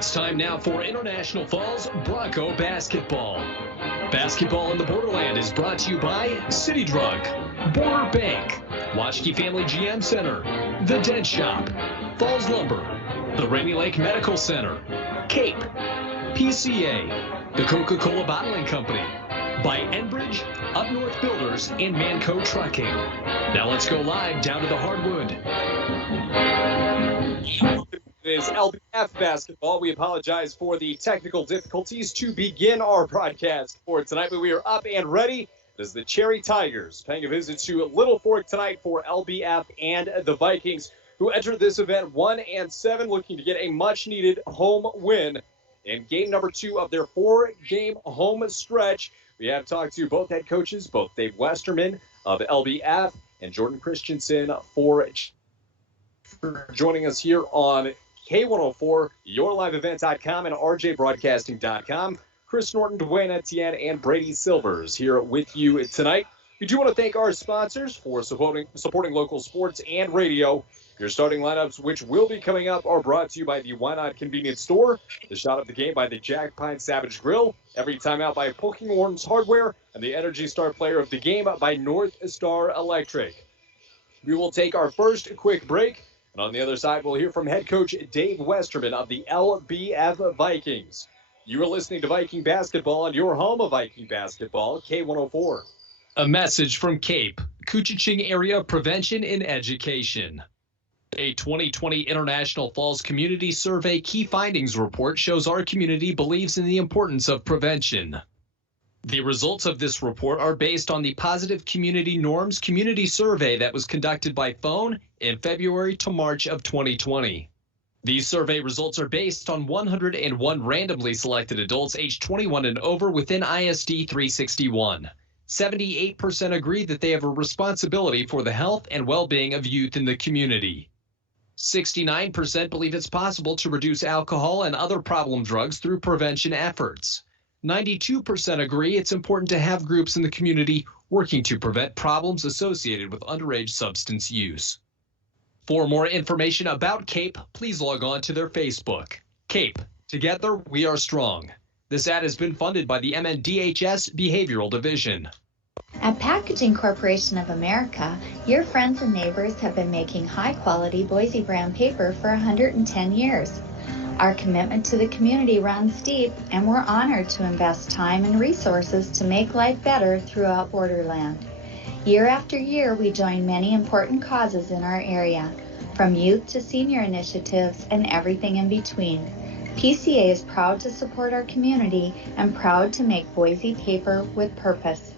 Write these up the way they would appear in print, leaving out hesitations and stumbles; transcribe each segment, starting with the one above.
It's time now for International Falls Bronco basketball. Basketball in the Borderland is brought to you by City Drug, Border Bank, Washki Family GM Center, The Dent Shop, Falls Lumber, the Rainy Lake Medical Center, Cape, PCA, the Coca-Cola Bottling Company, by Enbridge, Up North Builders, and Manco Trucking. Now let's go live down to the hardwood. It is LBF basketball. We apologize for the technical difficulties to begin our broadcast for tonight, but we are up and ready. It is the Cherry Tigers paying a visit to Little Fork tonight for LBF and the Vikings, who entered this event 1-7, looking to get a much-needed home win in game number 2 of their 4-game home stretch. We have talked to both head coaches, both Dave Westerman of LBF and Jordan Christensen for joining us here on K104, YourLiveEvent.com, and RJBroadcasting.com. Chris Norton, Dwayne Etienne, and Brady Silvers here with you tonight. We do want to thank our sponsors for supporting local sports and radio. Your starting lineups, which will be coming up, are brought to you by the Why Not Convenience Store, the Shot of the Game by the Jack Pine Savage Grill, Every Time Out by Poking Horns Hardware, and the Energy Star Player of the Game by North Star Electric. We will take our first quick break, and on the other side, we'll hear from head coach Dave Westerman of the LBF Vikings. You are listening to Viking Basketball on your home of Viking Basketball, K104. A message from Cape, Couchiching Area Prevention and Education. A 2020 International Falls Community Survey Key Findings Report shows our community believes in the importance of prevention. The results of this report are based on the Positive Community Norms Community Survey that was conducted by phone in February to March of 2020. These survey results are based on 101 randomly selected adults aged 21 and over within ISD 361. 78% agree that they have a responsibility for the health and well-being of youth in the community. 69% believe it's possible to reduce alcohol and other problem drugs through prevention efforts. 92% agree it's important to have groups in the community working to prevent problems associated with underage substance use. For more information about CAPE, please log on to their Facebook. CAPE, together we are strong. This ad has been funded by the MNDHS Behavioral Division. At Packaging Corporation of America, your friends and neighbors have been making high-quality Boise brand paper for 110 years. Our commitment to the community runs deep, and we're honored to invest time and resources to make life better throughout Borderland. Year after year, we join many important causes in our area, from youth to senior initiatives and everything in between. PCA is proud to support our community and proud to make Boise paper with purpose.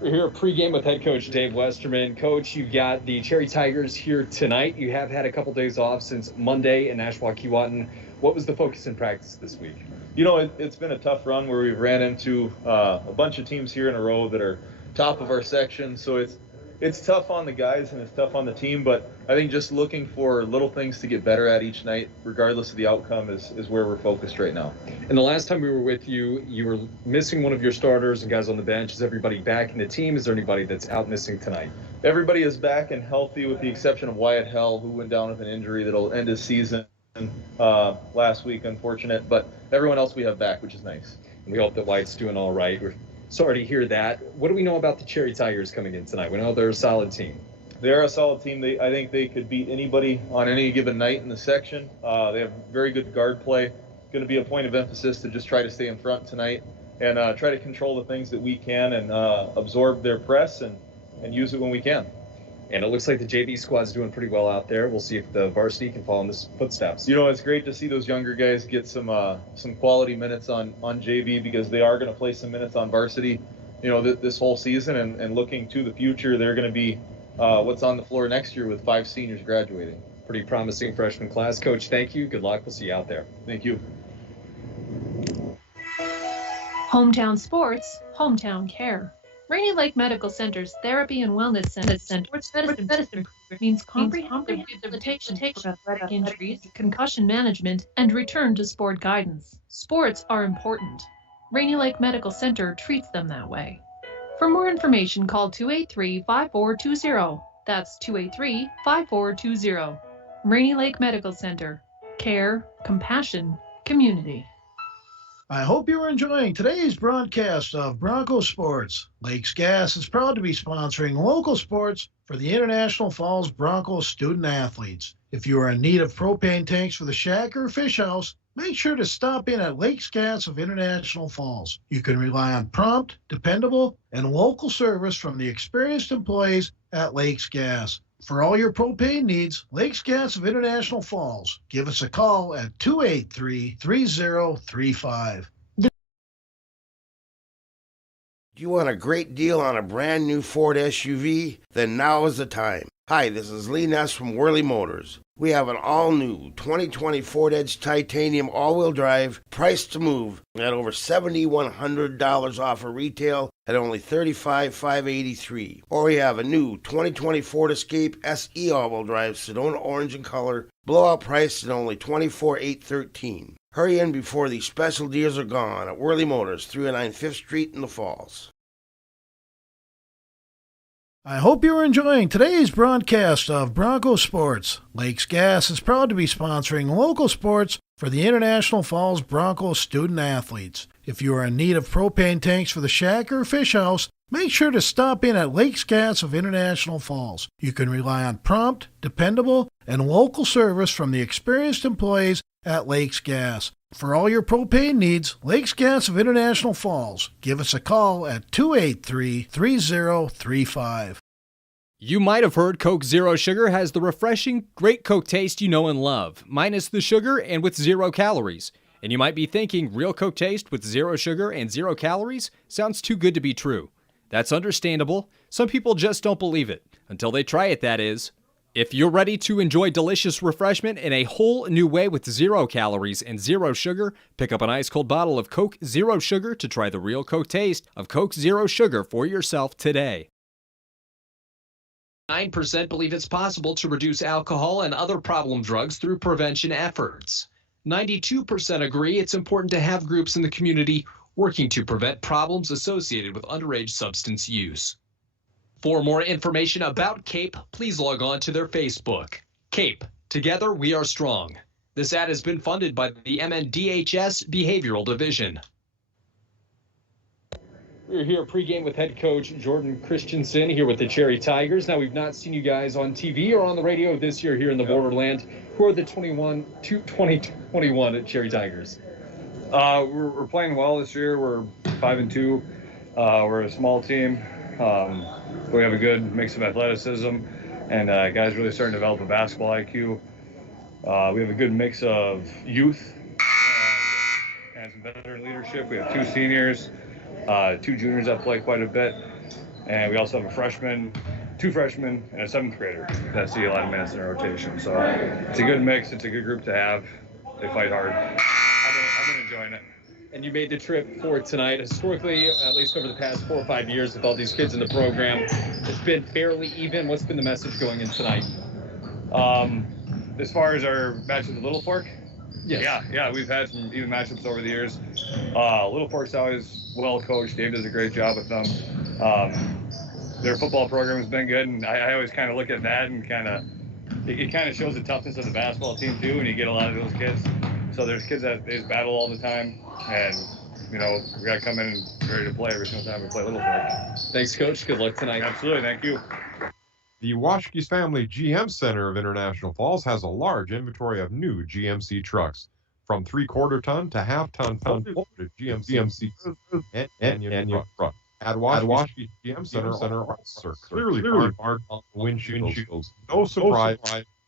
We're here pregame with head coach Dave Westerman. Coach, you've got the Cherry Tigers here tonight. You have had a couple days off since Monday in Nashua-Keewatin. What was the focus in practice this week? You know, it's been a tough run where we've ran into a bunch of teams here in a row that are top of our section. So it's tough on the guys and it's tough on the team, but I think just looking for little things to get better at each night, regardless of the outcome, is where we're focused right now. And the last time we were with you, you were missing one of your starters and guys on the bench. Is everybody back in the team? Is there anybody that's out missing tonight? Everybody is back and healthy with the exception of Wyatt Hell, who went down with an injury that'll end his season last week, unfortunate. But everyone else we have back, which is nice. And we hope that Wyatt's doing all right. We're sorry to hear that. What do we know about the Cherry Tigers coming in tonight? We know they're a solid team. They're a solid team. I think they could beat anybody on any given night in the section. They have very good guard play. Going to be a point of emphasis to just try to stay in front tonight and try to control the things that we can and absorb their press and use it when we can. And it looks like the JV squad's doing pretty well out there. We'll see if the varsity can follow in the footsteps. You know, it's great to see those younger guys get some quality minutes on JV because they are going to play some minutes on varsity, you know, this whole season. And looking to the future, they're going to be what's on the floor next year with 5 seniors graduating. Pretty promising freshman class. Coach, thank you. Good luck. We'll see you out there. Thank you. Hometown sports, hometown care. Rainy Lake Medical Center's Therapy and Wellness Center sports medicine means comprehensive rehabilitation for athletic injuries, concussion management, and return to sport guidance. Sports are important. Rainy Lake Medical Center treats them that way. For more information, call 283-5420. That's 283-5420. Rainy Lake Medical Center. care, compassion, community. I hope you're enjoying today's broadcast of Bronco Sports. Lakes Gas is proud to be sponsoring local sports for the International Falls Bronco student athletes. If you are in need of propane tanks for the shack or fish house, make sure to stop in at Lakes Gas of International Falls. You can rely on prompt, dependable, and local service from the experienced employees at Lakes Gas. For all your propane needs, Lakes Gas of International Falls. Give us a call at 283-3035. Do you want a great deal on a brand new Ford SUV? Then now is the time. Hi, this is Lee Ness from Worley Motors. We have an all-new 2020 Ford Edge Titanium all-wheel drive, priced to move, at over $7,100 off of retail at only $35,583. Or we have a new 2020 Ford Escape SE all-wheel drive, Sedona orange in color, blowout priced at only $24,813. Hurry in before these special deals are gone at Worley Motors, 309 5th Street in the Falls. I hope you're enjoying today's broadcast of Bronco Sports. Lakes Gas is proud to be sponsoring local sports for the International Falls Bronco student athletes. If you are in need of propane tanks for the shack or fish house, make sure to stop in at Lakes Gas of International Falls. You can rely on prompt, dependable, and local service from the experienced employees at Lakes Gas. For all your propane needs, Lakes Gas of International Falls. Give us a call at 283-3035. You might have heard Coke Zero Sugar has the refreshing, great Coke taste you know and love, minus the sugar and with 0 calories. And you might be thinking, real Coke taste with 0 sugar and 0 calories? Sounds too good to be true. That's understandable. Some people just don't believe it. Until they try it, that is. If you're ready to enjoy delicious refreshment in a whole new way with 0 calories and 0 sugar, pick up an ice-cold bottle of Coke Zero Sugar to try the real Coke taste of Coke Zero Sugar for yourself today. 9% believe it's possible to reduce alcohol and other problem drugs through prevention efforts. 92% agree it's important to have groups in the community working to prevent problems associated with underage substance use. For more information about CAPE, please log on to their Facebook. CAPE, together we are strong. This ad has been funded by the MNDHS Behavioral Division. We're here pregame with head coach Jordan Christensen here with the Cherry Tigers. Now, we've not seen you guys on TV or on the radio this year here in the Borderland. Who are the 2021 Cherry Tigers? We're playing well this year. We're 5-2. We're a small team. We have a good mix of athleticism, and guys really starting to develop a basketball IQ. We have a good mix of youth and some veteran leadership. We have 2 seniors, 2 juniors that play quite a bit, and we also have a freshman, 2 freshmen, and a 7th grader that see a lot of minutes in our rotation. So it's a good mix. It's a good group to have. They fight hard. I've been enjoying it. And you made the trip for tonight. Historically, at least over the past 4 or 5 years with all these kids in the program, it's been fairly even. What's been the message going in tonight? As far as our match with the Littlefork, Yes. yeah, we've had some even matchups over the years. Littlefork's always well coached. Dave does a great job with them. Their football program has been good, and I always kind of look at that and it kind of shows the toughness of the basketball team too when you get a lot of those kids. So there's kids that they just battle all the time, and we got to come in and ready to play every single time we play Littlefork. Thanks, Coach. Good luck tonight. Absolutely, thank you. The Washkie's Family GM Center of International Falls has a large inventory of new GMC trucks, from 3/4 ton to half-ton loaded GMC and trucks. At Washkie's GM Center are clearly marked on the windshields. No surprise.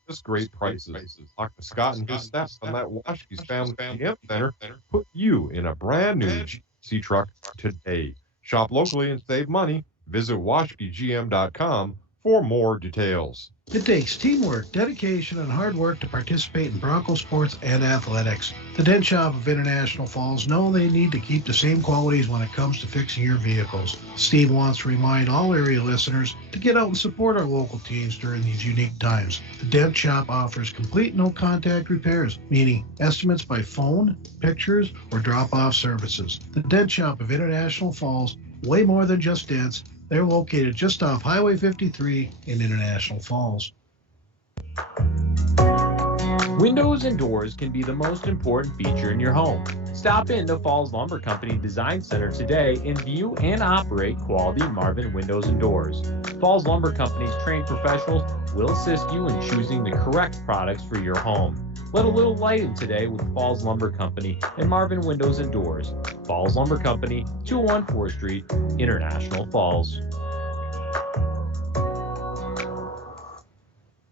Just great prices. Dr. Scott and his staff on that Washkie's Family GM Center put you in a brand new GMC truck today. Shop locally and save money. Visit WashkieGM.com for more details. It takes teamwork, dedication, and hard work to participate in Bronco sports and athletics. The Dent Shop of International Falls know they need to keep the same qualities when it comes to fixing your vehicles. Steve wants to remind all area listeners to get out and support our local teams during these unique times. The Dent Shop offers complete no-contact repairs, meaning estimates by phone, pictures, or drop-off services. The Dent Shop of International Falls, way more than just dents. They're located just off Highway 53 in International Falls. Windows and doors can be the most important feature in your home. Stop into Falls Lumber Company Design Center today and view and operate quality Marvin windows and doors. Falls Lumber Company's trained professionals will assist you in choosing the correct products for your home. Let a little light in today with Falls Lumber Company and Marvin Windows and Doors. Falls Lumber Company, 201 4th Street, International Falls.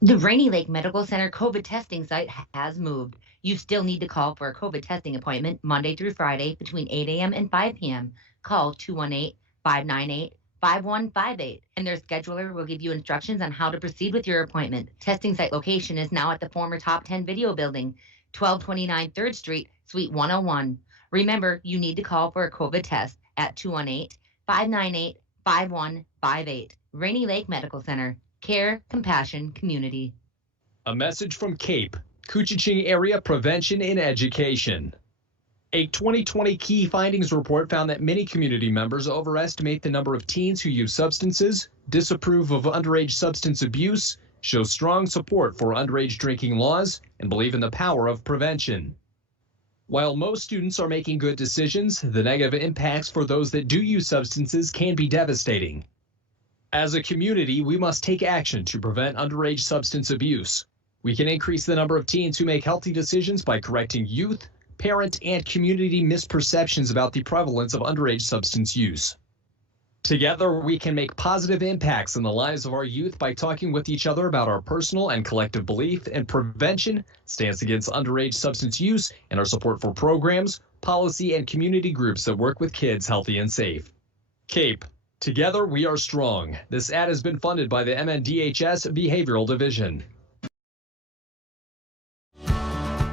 The Rainy Lake Medical Center COVID testing site has moved. You still need to call for a COVID testing appointment Monday through Friday between 8 a.m. and 5 p.m. Call 218-598-5158, and their scheduler will give you instructions on how to proceed with your appointment. Testing site location is now at the former Top 10 Video Building, 1229 3rd Street, Suite 101. Remember, you need to call for a COVID test at 218-598-5158. Rainy Lake Medical Center. Care, compassion, community. A message from CAPE, Couchiching Area Prevention and Education. A 2020 key findings report found that many community members overestimate the number of teens who use substances, disapprove of underage substance abuse, show strong support for underage drinking laws, and believe in the power of prevention. While most students are making good decisions, the negative impacts for those that do use substances can be devastating. As a community, we must take action to prevent underage substance abuse. We can increase the number of teens who make healthy decisions by correcting youth, parent, and community misperceptions about the prevalence of underage substance use. Together, we can make positive impacts in the lives of our youth by talking with each other about our personal and collective belief in prevention, stance against underage substance use, and our support for programs, policy, and community groups that work with kids healthy and safe. CAPE. Together, we are strong. This ad has been funded by the MNDHS Behavioral Division.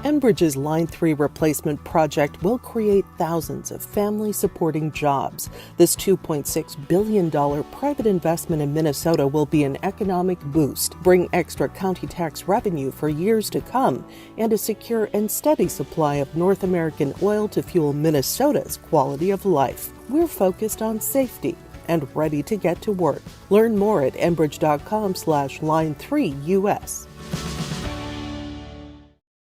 Enbridge's Line 3 replacement project will create thousands of family-supporting jobs. This $2.6 billion private investment in Minnesota will be an economic boost, bring extra county tax revenue for years to come, and a secure and steady supply of North American oil to fuel Minnesota's quality of life. We're focused on safety and ready to get to work. Learn more at enbridge.com/line3us.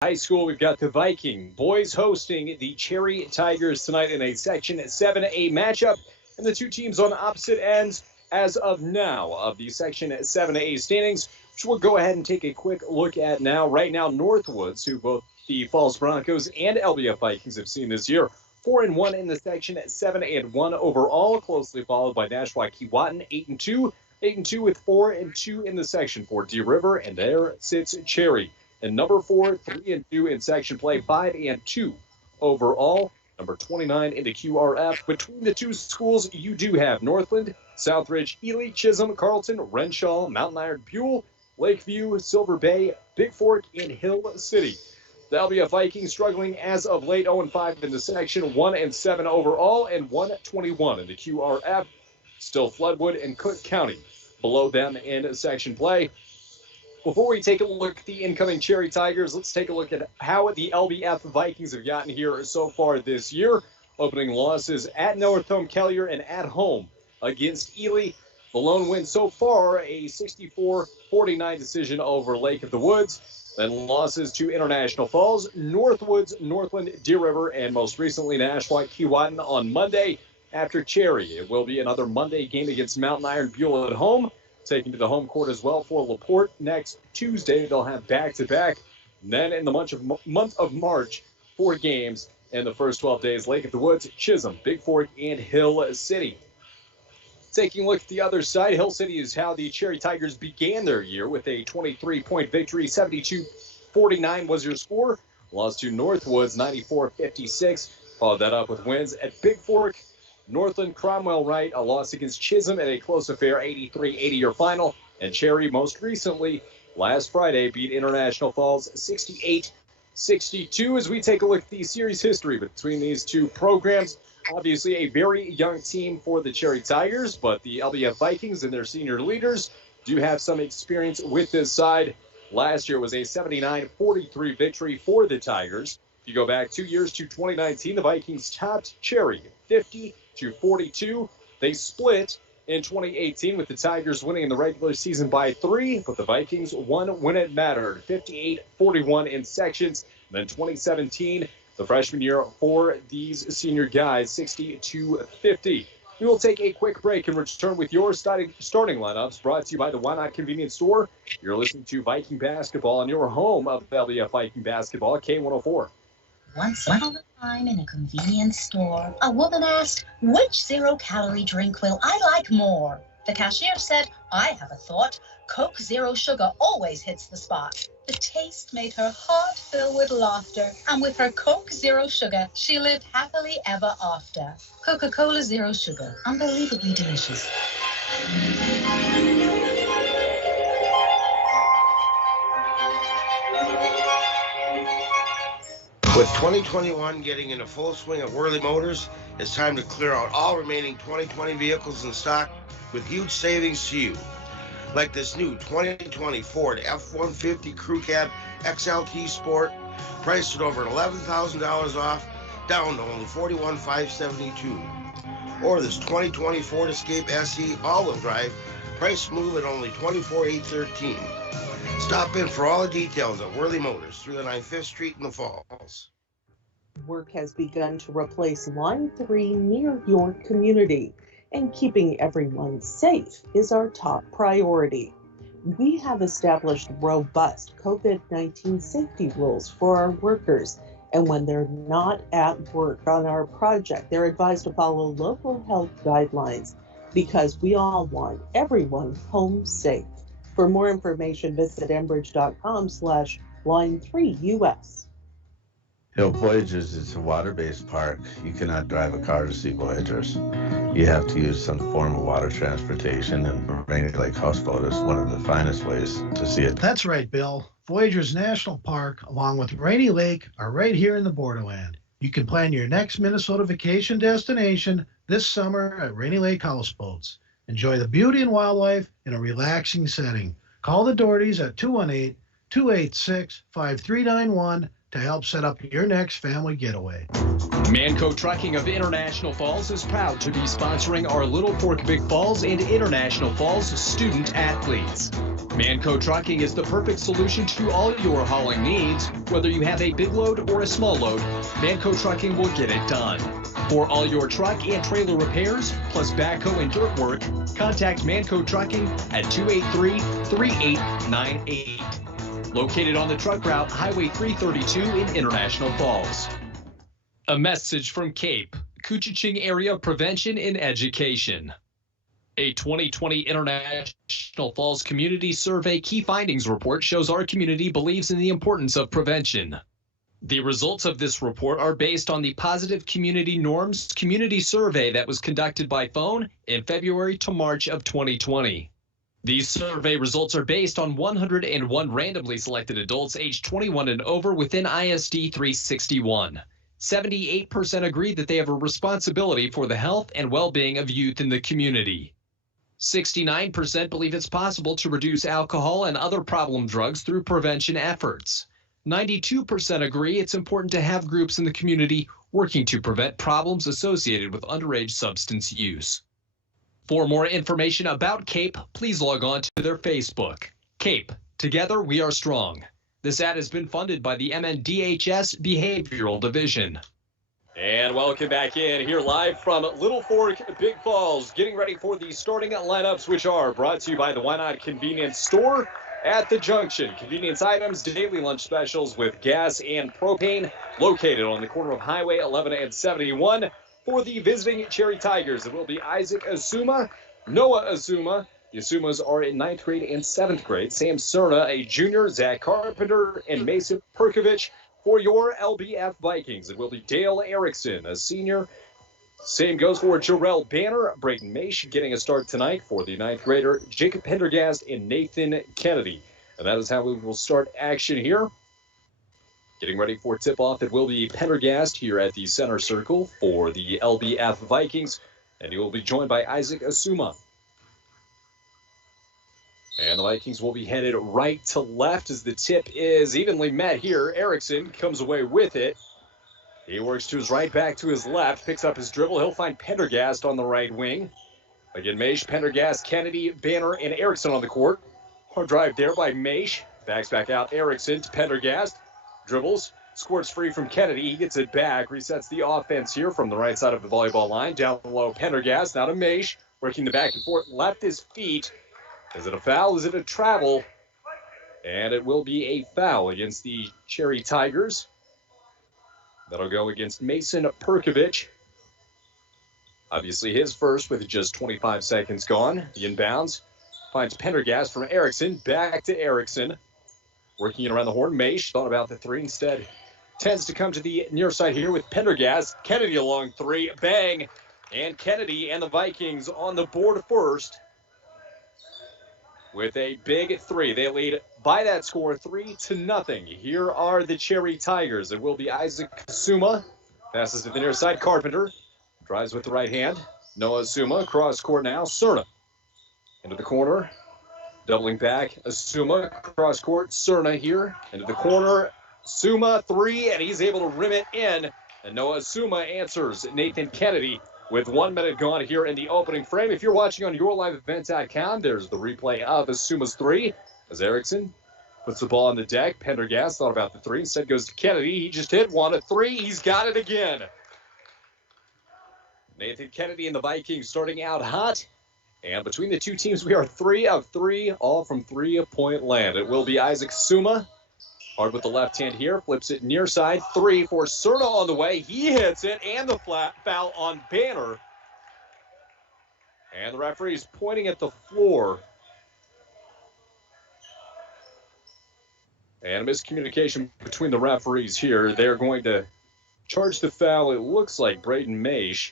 High school, we've got the Viking boys hosting the Cherry Tigers tonight in a Section 7A matchup, and the two teams on opposite ends as of now of the Section 7A standings, which we'll go ahead and take a quick look at now. Right now, Northwoods, who both the Falls Broncos and LBF Vikings have seen this year, 4-1 in the section at 7-1 overall, closely followed by Nashua-Keewatin 8-2, 8-2 with 4-2 in the section for Deer River, and there sits Cherry. And number 4, 3-2 in section play, 5-2 overall. Number 29 in the QRF. Between the two schools, you do have Northland, Southridge, Ely, Chisholm, Carlton, Renshaw, Mountain Iron, Buell, Lakeview, Silver Bay, Big Fork, and Hill City. The LBF Vikings struggling as of late, 0-5 in the section, 1-7 overall, and 1-21 in the QRF. Still Floodwood and Cook County below them in section play. Before we take a look at the incoming Cherry Tigers, let's take a look at how the LBF Vikings have gotten here so far this year. Opening losses at Northome Kellier and at home against Ely. The lone win so far, a 64-49 decision over Lake of the Woods. Then losses to International Falls, Northwoods, Northland, Deer River, and most recently Nashua-Keewatin on Monday. After Cherry, it will be another Monday game against Mountain Iron Buell at home, taking to the home court as well for LaPorte next Tuesday. They'll have back-to-back. And then in the month of March, 4 games in the first 12 days, Lake of the Woods, Chisholm, Big Fork, and Hill City. Taking a look at the other side, Hill City is how the Cherry Tigers began their year with a 23-point victory. 72-49 was your score. Lost to Northwoods, 94-56. Followed that up with wins at Big Fork, Northland, Cromwell Wright, a loss against Chisholm at a close affair, 83-80 your final. And Cherry most recently, last Friday, beat International Falls 68-62. As we take a look at the series history between these two programs, obviously a very young team for the Cherry Tigers, but the LBF Vikings and their senior leaders do have some experience with this side. Last year was a 79-43 victory for the Tigers. If you go back 2 years to 2019, the Vikings topped Cherry 50-42. They split in 2018 with the Tigers winning in the regular season by 3, but the Vikings won when it mattered, 58-41 in sections. And then 2017, the freshman year for these senior guys, 60-50. We will take a quick break and return with your starting lineups, brought to you by the Why Not Convenience Store. You're listening to Viking Basketball on your home of LBF Viking Basketball, K104. Once upon a time in a convenience store, a woman asked, "Which zero-calorie drink will I like more?" The cashier said, "I have a thought. Coke Zero Sugar always hits the spot." The taste made her heart fill with laughter, and with her Coke Zero Sugar, she lived happily ever after. Coca-Cola Zero Sugar, unbelievably delicious. With 2021 getting into full swing at Worley Motors, it's time to clear out all remaining 2020 vehicles in stock with huge savings to you. Like this new 2020 Ford F-150 Crew Cab XLT Sport, priced at over $11,000 off, down to only $41,572. Or this 2020 Ford Escape SE all-wheel drive, priced smooth at only $24,813. Stop in for all the details at Worley Motors, 309 5th Street in the Falls. Work has begun to replace Line 3 near your community, and keeping everyone safe is our top priority. We have established robust COVID-19 safety rules for our workers, and when they're not at work on our project, they're advised to follow local health guidelines because we all want everyone home safe. For more information, visit enbridge.com/line3us. Voyagers is a water-based park. You cannot drive a car to see Voyagers. You have to use some form of water transportation, and Rainy Lake Houseboat is one of the finest ways to see it. That's right, Bill. Voyagers National Park, along with Rainy Lake, are right here in the borderland. You can plan your next Minnesota vacation destination this summer at Rainy Lake Houseboats. Enjoy the beauty and wildlife in a relaxing setting. Call the Dohertys at 218-286-5391 to help set up your next family getaway. Manco Trucking of International Falls is proud to be sponsoring our Littlefork-Big Falls and International Falls student athletes. Manco Trucking is the perfect solution to all your hauling needs. Whether you have a big load or a small load, Manco Trucking will get it done. For all your truck and trailer repairs, plus backhoe and dirt work, contact Manco Trucking at 283-3898. Located on the truck route Highway 332 in International Falls. A message from CAPE, Couchiching Area Prevention and Education. A 2020 International Falls Community Survey Key Findings Report shows our community believes in the importance of prevention. The results of this report are based on the Positive Community Norms Community Survey that was conducted by phone in February to March of 2020. These survey results are based on 101 randomly selected adults aged 21 and over within ISD 361. 78% agree that they have a responsibility for the health and well-being of youth in the community. 69% believe it's possible to reduce alcohol and other problem drugs through prevention efforts. 92% agree it's important to have groups in the community working to prevent problems associated with underage substance use. For more information about CAPE, please log on to their Facebook. CAPE, together we are strong. This ad has been funded by the MNDHS Behavioral Division. And welcome back in here live from Littlefork-Big Falls, getting ready for the starting lineups, which are brought to you by the Why Not Convenience Store at the Junction. Convenience items, daily lunch specials with gas and propane, located on the corner of Highway 11 and 71. For the visiting Cherry Tigers, it will be Isaac Asuma, Noah Asuma. The Asumas are in 9th grade and 7th grade. Sam Cerna, a junior, Zach Carpenter, and Mason Perkovich. For your LBF Vikings, it will be Dale Erickson, a senior. Same goes for Jarrell Banner, Brayton Maish getting a start tonight for the 9th grader, Jacob Pendergast, and Nathan Kennedy. And that is how we will start action here. Getting ready for tip-off, it will be Pendergast here at the center circle for the LBF Vikings, and he will be joined by Isaac Asuma. And the Vikings will be headed right to left as the tip is evenly met here. Erickson comes away with it. He works to his right, back to his left, picks up his dribble. He'll find Pendergast on the right wing. Again, Maish, Pendergast, Kennedy, Banner, and Erickson on the court. Hard drive there by Maish. Backs back out Erickson to Pendergast. Dribbles. Squirts free from Kennedy. He gets it back. Resets the offense here from the right side of the volleyball line. Down low, Pendergast. Now to Maish. Working the back and forth. Left his feet. Is it a foul? Is it a travel? And it will be a foul against the Cherry Tigers. That'll go against Mason Perkovich. Obviously his first with just 25 seconds gone. The inbounds finds Pendergast from Erickson. Back to Erickson. Working it around the horn. Maish thought about the three. Instead tends to come to the near side here with Pendergast. Kennedy along three. Bang. And Kennedy and the Vikings on the board first with a big three. They lead by that score 3-0. Here are the Cherry Tigers. It will be Isaac Suma. Passes to the near side. Carpenter drives with the right hand. Noah Suma cross court now. Cerna into the corner. Doubling back. Suma cross court. Cerna here into the corner. Suma three, and he's able to rim it in. And Noah Suma answers Nathan Kennedy with 1 minute gone here in the opening frame. If you're watching on yourliveevent.com, there's the replay of Suma's three as Erickson puts the ball on the deck. Pendergast thought about the three. Instead goes to Kennedy. He just hit one, a three. He's got it again. Nathan Kennedy and the Vikings starting out hot. And between the two teams, we are 3 of 3, all from 3-point land. It will be Isaac Suma. Hard with the left hand here. Flips it near side. Three for Cerna on the way. He hits it. And the flat foul on Banner. And the referee's pointing at the floor. And miscommunication between the referees here. They're going to charge the foul. It looks like Braden Maish.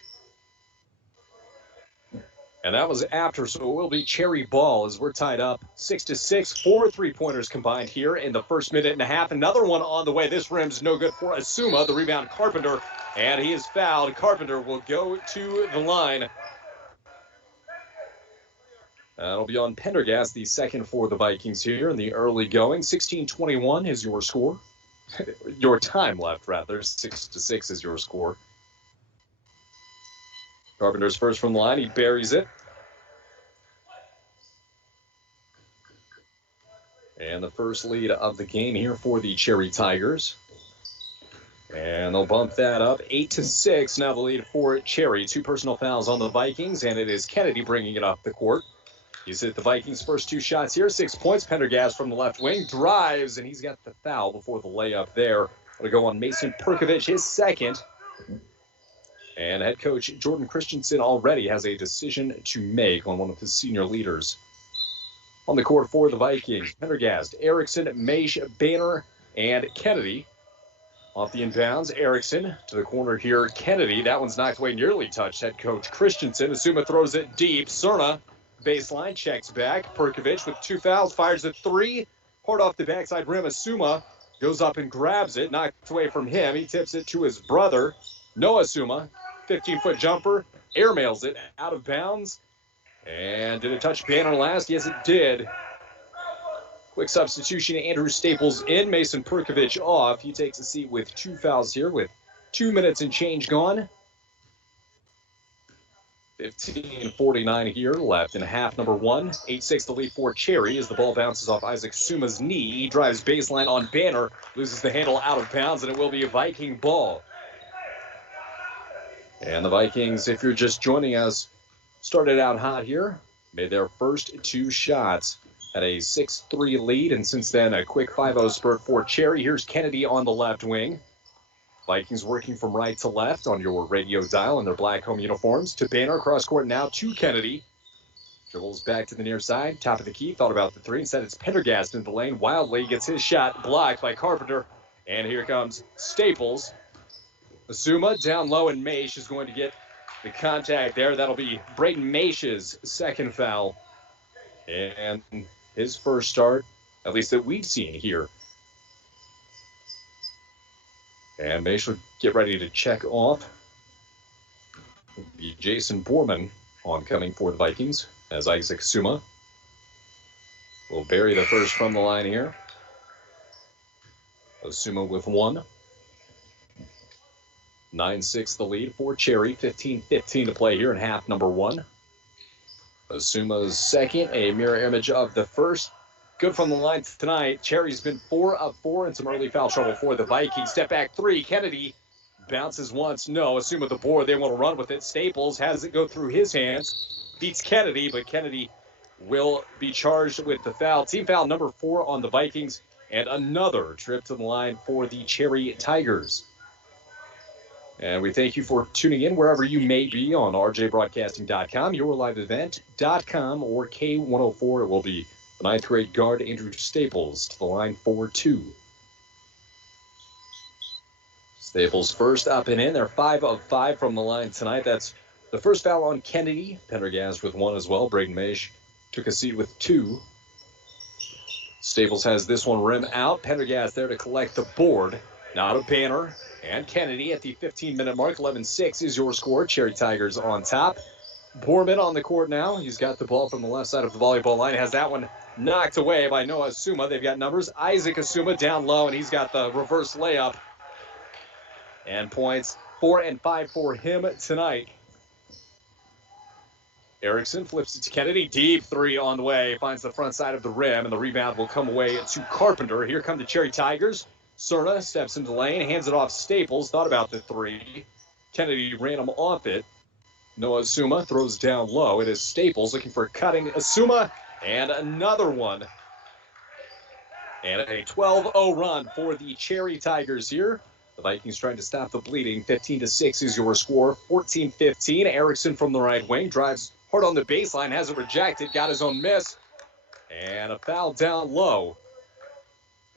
And that was after, so it will be Cherry ball as we're tied up 6-6. 4 3-pointers combined here in the first minute and a half. Another one on the way. This rim's no good for Asuma. The rebound, Carpenter, and he is fouled. Carpenter will go to the line. That'll be on Pendergast, the second for the Vikings here in the early going. 16-21 is your score. Your time left, rather. 6-6 is your score. Carpenter's first from the line. He buries it. And the first lead of the game here for the Cherry Tigers. And they'll bump that up 8-6. Now the lead for Cherry. 2 personal fouls on the Vikings, and it is Kennedy bringing it up the court. He's hit the Vikings' first 2 shots here. 6 points. Pendergast from the left wing drives, and he's got the foul before the layup there. It'll go on Mason Perkovich, his second. And head coach Jordan Christensen already has a decision to make on one of his senior leaders. On the court for the Vikings, Pendergast, Erickson, Maish, Banner, and Kennedy. Off the inbounds, Erickson to the corner here. Kennedy, that one's knocked away, nearly touched head coach Christensen. Asuma throws it deep. Cerna, baseline, checks back. Perkovich with 2 fouls, fires a 3. Hard off the backside rim. Asuma goes up and grabs it, knocked away from him. He tips it to his brother, Noah Asuma. 15-foot jumper, airmails it out of bounds. And did it touch Banner last? Yes, it did. Quick substitution, Andrew Staples in, Mason Perkovich off. He takes a seat with 2 fouls here with 2 minutes and change gone. 15:49 here left in half number 1. 8-6 the lead for Cherry as the ball bounces off Isaac Suma's knee. He drives baseline on Banner, loses the handle out of bounds, and it will be a Viking ball. And the Vikings, if you're just joining us, started out hot here. Made their first 2 shots at a 6-3 lead. And since then, a quick 5-0 spurt for Cherry. Here's Kennedy on the left wing. Vikings working from right to left on your radio dial in their black home uniforms. To Banner, cross court now to Kennedy. Dribbles back to the near side. Top of the key. Thought about the 3. Instead, it's Pendergast in the lane. Wildly gets his shot blocked by Carpenter. And here comes Staples. Asuma down low, and Maish is going to get the contact there. That'll be Braden Maish's second foul. And his first start, at least that we've seen here. And Maish will get ready to check off. It'll be Jason Borman oncoming for the Vikings as Isaac Suma will bury the first from the line here. Asuma with 1. 9-6 the lead for Cherry. 15-15 to play here in half number 1. Asuma's second, a mirror image of the first. Good from the line tonight. Cherry's been 4 of 4 and some early foul trouble for the Vikings. Step back 3. Kennedy bounces once. No. Asuma the board. They want to run with it. Staples has it go through his hands. Beats Kennedy, but Kennedy will be charged with the foul. Team foul number 4 on the Vikings. And another trip to the line for the Cherry Tigers. And we thank you for tuning in wherever you may be on rjbroadcasting.com, yourliveevent.com, or K104. It will be the 9th grade guard Andrew Staples to the line for 2. Staples first up and in. They're 5 of 5 from the line tonight. That's the first foul on Kennedy. Pendergast with 1 as well. Braden Maish took a seat with 2. Staples has this one rim out. Pendergast there to collect the board. Now to Banner and Kennedy at the 15-minute mark. 11-6 is your score. Cherry Tigers on top. Borman on the court now. He's got the ball from the left side of the volleyball line. Has that one knocked away by Noah Asuma. They've got numbers. Isaac Asuma down low, and he's got the reverse layup. And points 4 and 5 for him tonight. Erickson flips it to Kennedy. Deep 3 on the way. Finds the front side of the rim, and the rebound will come away to Carpenter. Here come the Cherry Tigers. Cerna steps into the lane, hands it off Staples. Thought about the 3. Kennedy ran him off it. Noah Asuma throws down low. It is Staples looking for cutting Asuma. And another one. And a 12-0 run for the Cherry Tigers here. The Vikings trying to stop the bleeding. 15-6 is your score. 14-15. Erickson from the right wing drives hard on the baseline. Has it rejected. Got his own miss. And a foul down low.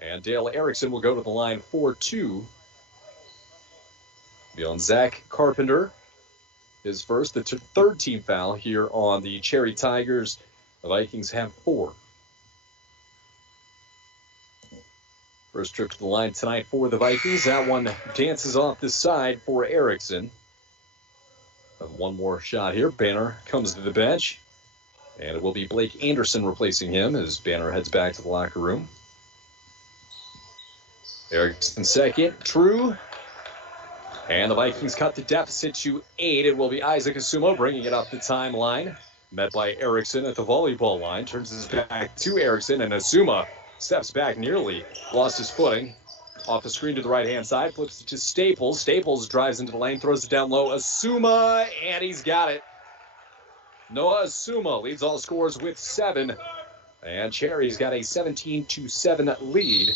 And Dale Erickson will go to the line for 2. Be on Zach Carpenter. His first, the third team foul here on the Cherry Tigers. The Vikings have 4. First trip to the line tonight for the Vikings. That one dances off the side for Erickson. One more shot here. Banner comes to the bench. And it will be Blake Anderson replacing him as Banner heads back to the locker room. Erickson second. True. And the Vikings cut the deficit to 8. It will be Isaac Asuma bringing it up the timeline. Met by Erickson at the volleyball line. Turns his back to Erickson, and Asuma steps back nearly. Lost his footing. Off the screen to the right-hand side. Flips it to Staples. Staples drives into the lane. Throws it down low. Asuma, and he's got it. Noah Asuma leads all scores with 7. And Cherry's got a 17-7 lead.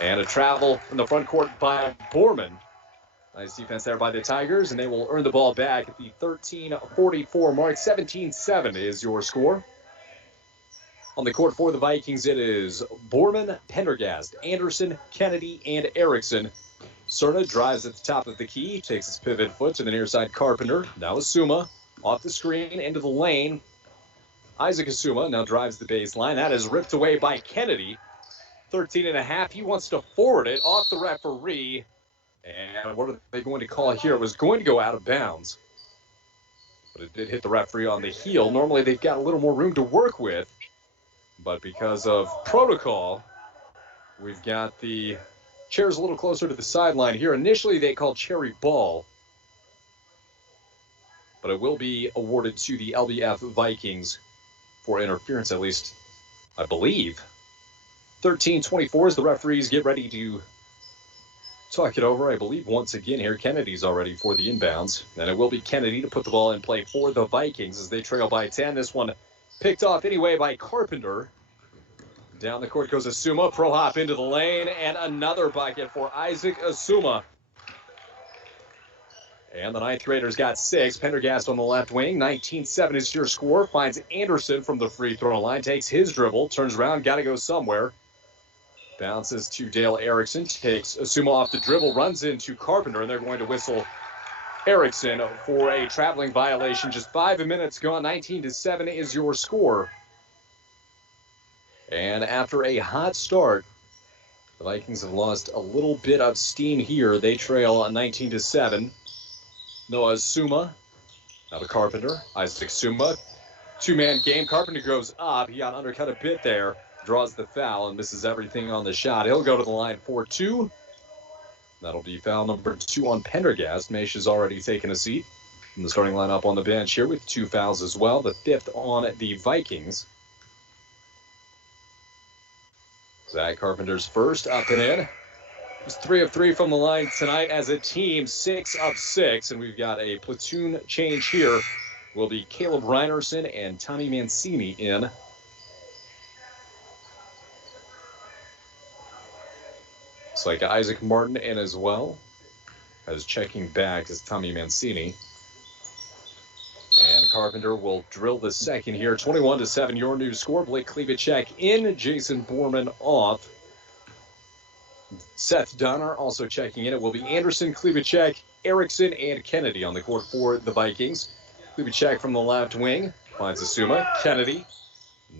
And a travel in the front court by Borman. Nice defense there by the Tigers, and they will earn the ball back at the 13:44 mark. 17-7 is your score. On the court for the Vikings, it is Borman, Pendergast, Anderson, Kennedy, and Erickson. Cerna drives at the top of the key, takes his pivot foot to the near side. Carpenter, now Asuma, off the screen, into the lane. Isaac Asuma now drives the baseline. That is ripped away by Kennedy. 13.5. He wants to forward it off the referee. And what are they going to call here? It was going to go out of bounds. But it did hit the referee on the heel. Normally they've got a little more room to work with. But because of protocol, we've got the chairs a little closer to the sideline here. Initially they called Cherry ball. But it will be awarded to the LBF Vikings for interference, at least I believe. 13:24 as the referees get ready to talk it over. I believe once again here, Kennedy's already for the inbounds. And it will be Kennedy to put the ball in play for the Vikings as they trail by 10. This one picked off anyway by Carpenter. Down the court goes Asuma. Pro hop into the lane. And another bucket for Isaac Asuma. And the 9th graders got 6. Pendergast on the left wing. 19-7 is your score. Finds Anderson from the free throw line. Takes his dribble. Turns around. Got to go somewhere. Bounces to Dale Erickson. Takes Asuma off the dribble. Runs into Carpenter. And they're going to whistle Erickson for a traveling violation. Just 5 minutes gone. 19-7 is your score. And after a hot start, the Vikings have lost a little bit of steam here. They trail 19-7. Noah Asuma, now to Carpenter. Isaac Asuma, 2-man game. Carpenter goes up. He got undercut a bit there. Draws the foul and misses everything on the shot. He'll go to the line for 2. That'll be foul number 2 on Pendergast. Maish has already taken a seat. from the starting lineup on the bench here with 2 fouls as well. The 5th on the Vikings. Zach Carpenter's first, up and in. He's 3 of 3 from the line tonight as a team, 6 of 6. And we've got a platoon change here. Will be Caleb Reinerson and Tommy Mancini in. Looks like Isaac Martin in as well. As checking back is Tommy Mancini. And Carpenter will drill the second here. 21-7, your new score. Blake Klevacek in, Jason Borman off. Seth Donner also checking in. It will be Anderson, Klevacek, Erickson, and Kennedy on the court for the Vikings. Klevacek from the left wing finds Asuma. Kennedy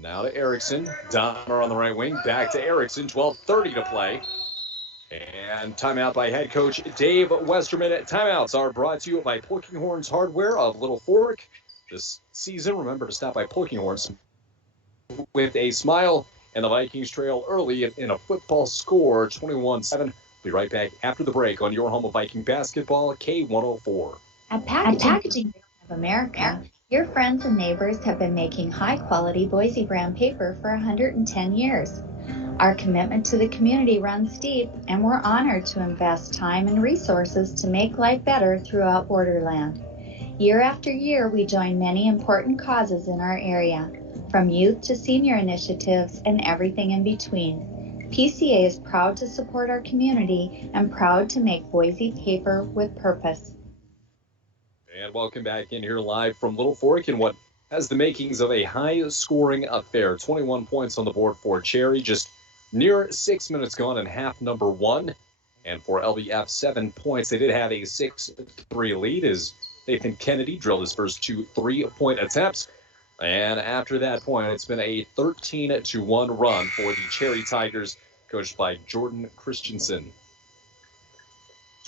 now to Erickson. Donner on the right wing. Back to Erickson. 12:30 to play. And timeout by head coach Dave Westerman. Timeouts are brought to you by Polkinghorns Hardware of Little Fork. This season, remember to stop by Polkinghorns with a smile. And the Vikings trail early in a football score, 21-7. We'll be right back after the break on your home of Viking basketball, K104. At Packaging of America, your friends and neighbors have been making high-quality Boise brown paper for 110 years. Our commitment to the community runs deep, and we're honored to invest time and resources to make life better throughout Borderland. Year after year, we join many important causes in our area, from youth to senior initiatives and everything in between. PCA is proud to support our community and proud to make Boise paper with purpose. And welcome back in here live from Little Fork in what has the makings of a high-scoring affair. 21 points on the board for Cherry, just near 6 minutes gone in half number 1. And for LBF, 7 points. They did have a 6-3 lead as Nathan Kennedy drilled his first 2 3-point attempts. And after that point, it's been a 13-1 run for the Cherry Tigers, coached by Jordan Christensen.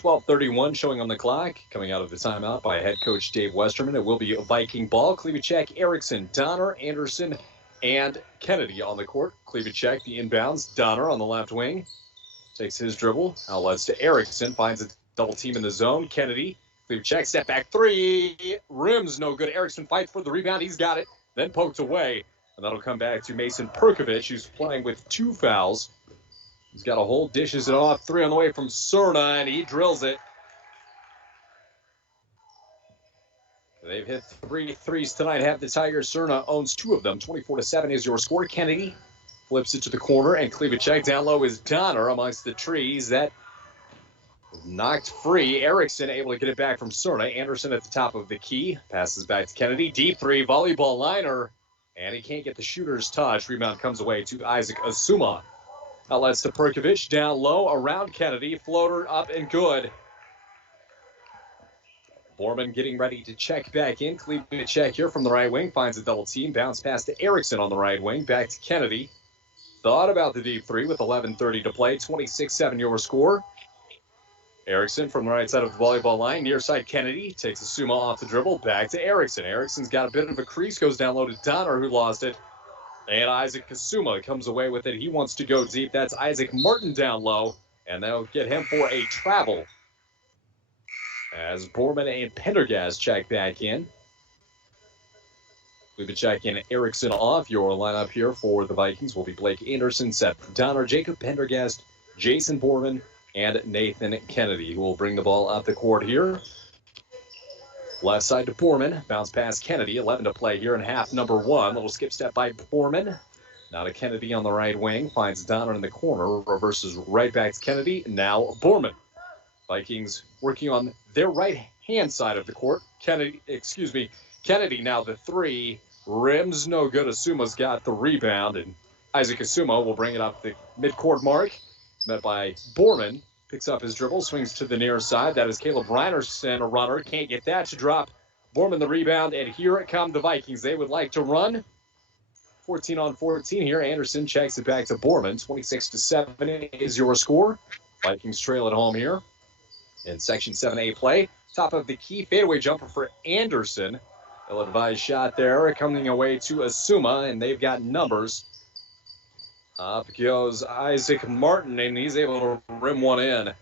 12:31 showing on the clock, coming out of the timeout by head coach Dave Westerman. It will be a Viking ball. Klevacek, Erickson, Donner, Anderson, and Kennedy on the court. Klevacek, the inbounds. Donner on the left wing takes his dribble. Outlets to Erickson, finds a double team in the zone. Kennedy, Klevacek, step back 3. Rims no good. Erickson fights for the rebound. He's got it. Then poked away, and that'll come back to Mason Perkovich, who's playing with 2 fouls. He's got a hole, dishes it off. 3 on the way from Cerna, and he drills it. They've hit 3 threes tonight. Have the Tigers. Cerna owns 2 of them. 24-7 is your score. Kennedy flips it to the corner, and Klevacek down low is Donner amongst the trees. That knocked free. Erickson able to get it back from Cerna. Anderson at the top of the key. Passes back to Kennedy. Deep 3, volleyball liner. And he can't get the shooter's touch. Rebound comes away to Isaac Asuma. Outlets to Perkovich. Down low around Kennedy. Floater up and good. Borman getting ready to check back in. Klevacek here from the right wing. Finds a double team. Bounce pass to Erickson on the right wing. Back to Kennedy. Thought about the deep 3 with 11:30 to play. 26-7 your score. Erickson from the right side of the volleyball line. Near side Kennedy takes Asuma off the dribble. Back to Erickson. Erickson's got a bit of a crease. Goes down low to Donner, who lost it. And Isaac Asuma comes away with it. He wants to go deep. That's Isaac Martin down low. And they'll get him for a travel. As Borman and Pendergast check back in. We've been checking Erickson off. Your lineup here for the Vikings will be Blake Anderson, Seth Donner, Jacob Pendergast, Jason Borman, and Nathan Kennedy, who will bring the ball up the court here. Left side to Borman. Bounce pass Kennedy. 11 to play here in half number 1. Little skip step by Borman. Now to Kennedy on the right wing. Finds Donner in the corner. Reverses right back to Kennedy. Now Borman. Vikings working on their right-hand side of the court. Kennedy now the 3. Rims no good. Asuma's got the rebound. And Isaac Asuma will bring it up the midcourt mark. Met by Borman. Picks up his dribble, swings to the near side. That is Caleb Reinerson, a runner. Can't get that to drop. Borman the rebound, and here it come the Vikings. They would like to run. 14-on-14 here. Anderson checks it back to Borman. 26-7 is your score. Vikings trail at home here in Section 7A play. Top of the key, fadeaway jumper for Anderson. Ill-advised shot there, coming away to Asuma, and they've got numbers. Up goes Isaac Martin, and he's able to rim one in.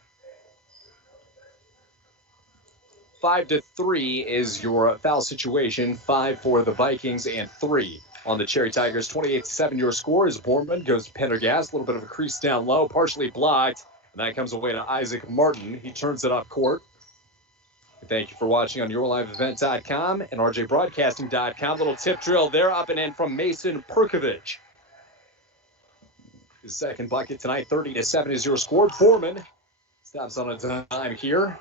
5-3 is your foul situation. 5 for the Vikings and 3 on the Cherry Tigers. 28-7 your score as Borman goes to Pendergast. A little bit of a crease down low, partially blocked. And that comes away to Isaac Martin. He turns it up court. Thank you for watching on YourLiveEvent.com and RJBroadcasting.com. Little tip drill there, up and in from Mason Perkovich. His second bucket tonight, 30-7 is your score. Borman stops on a dime here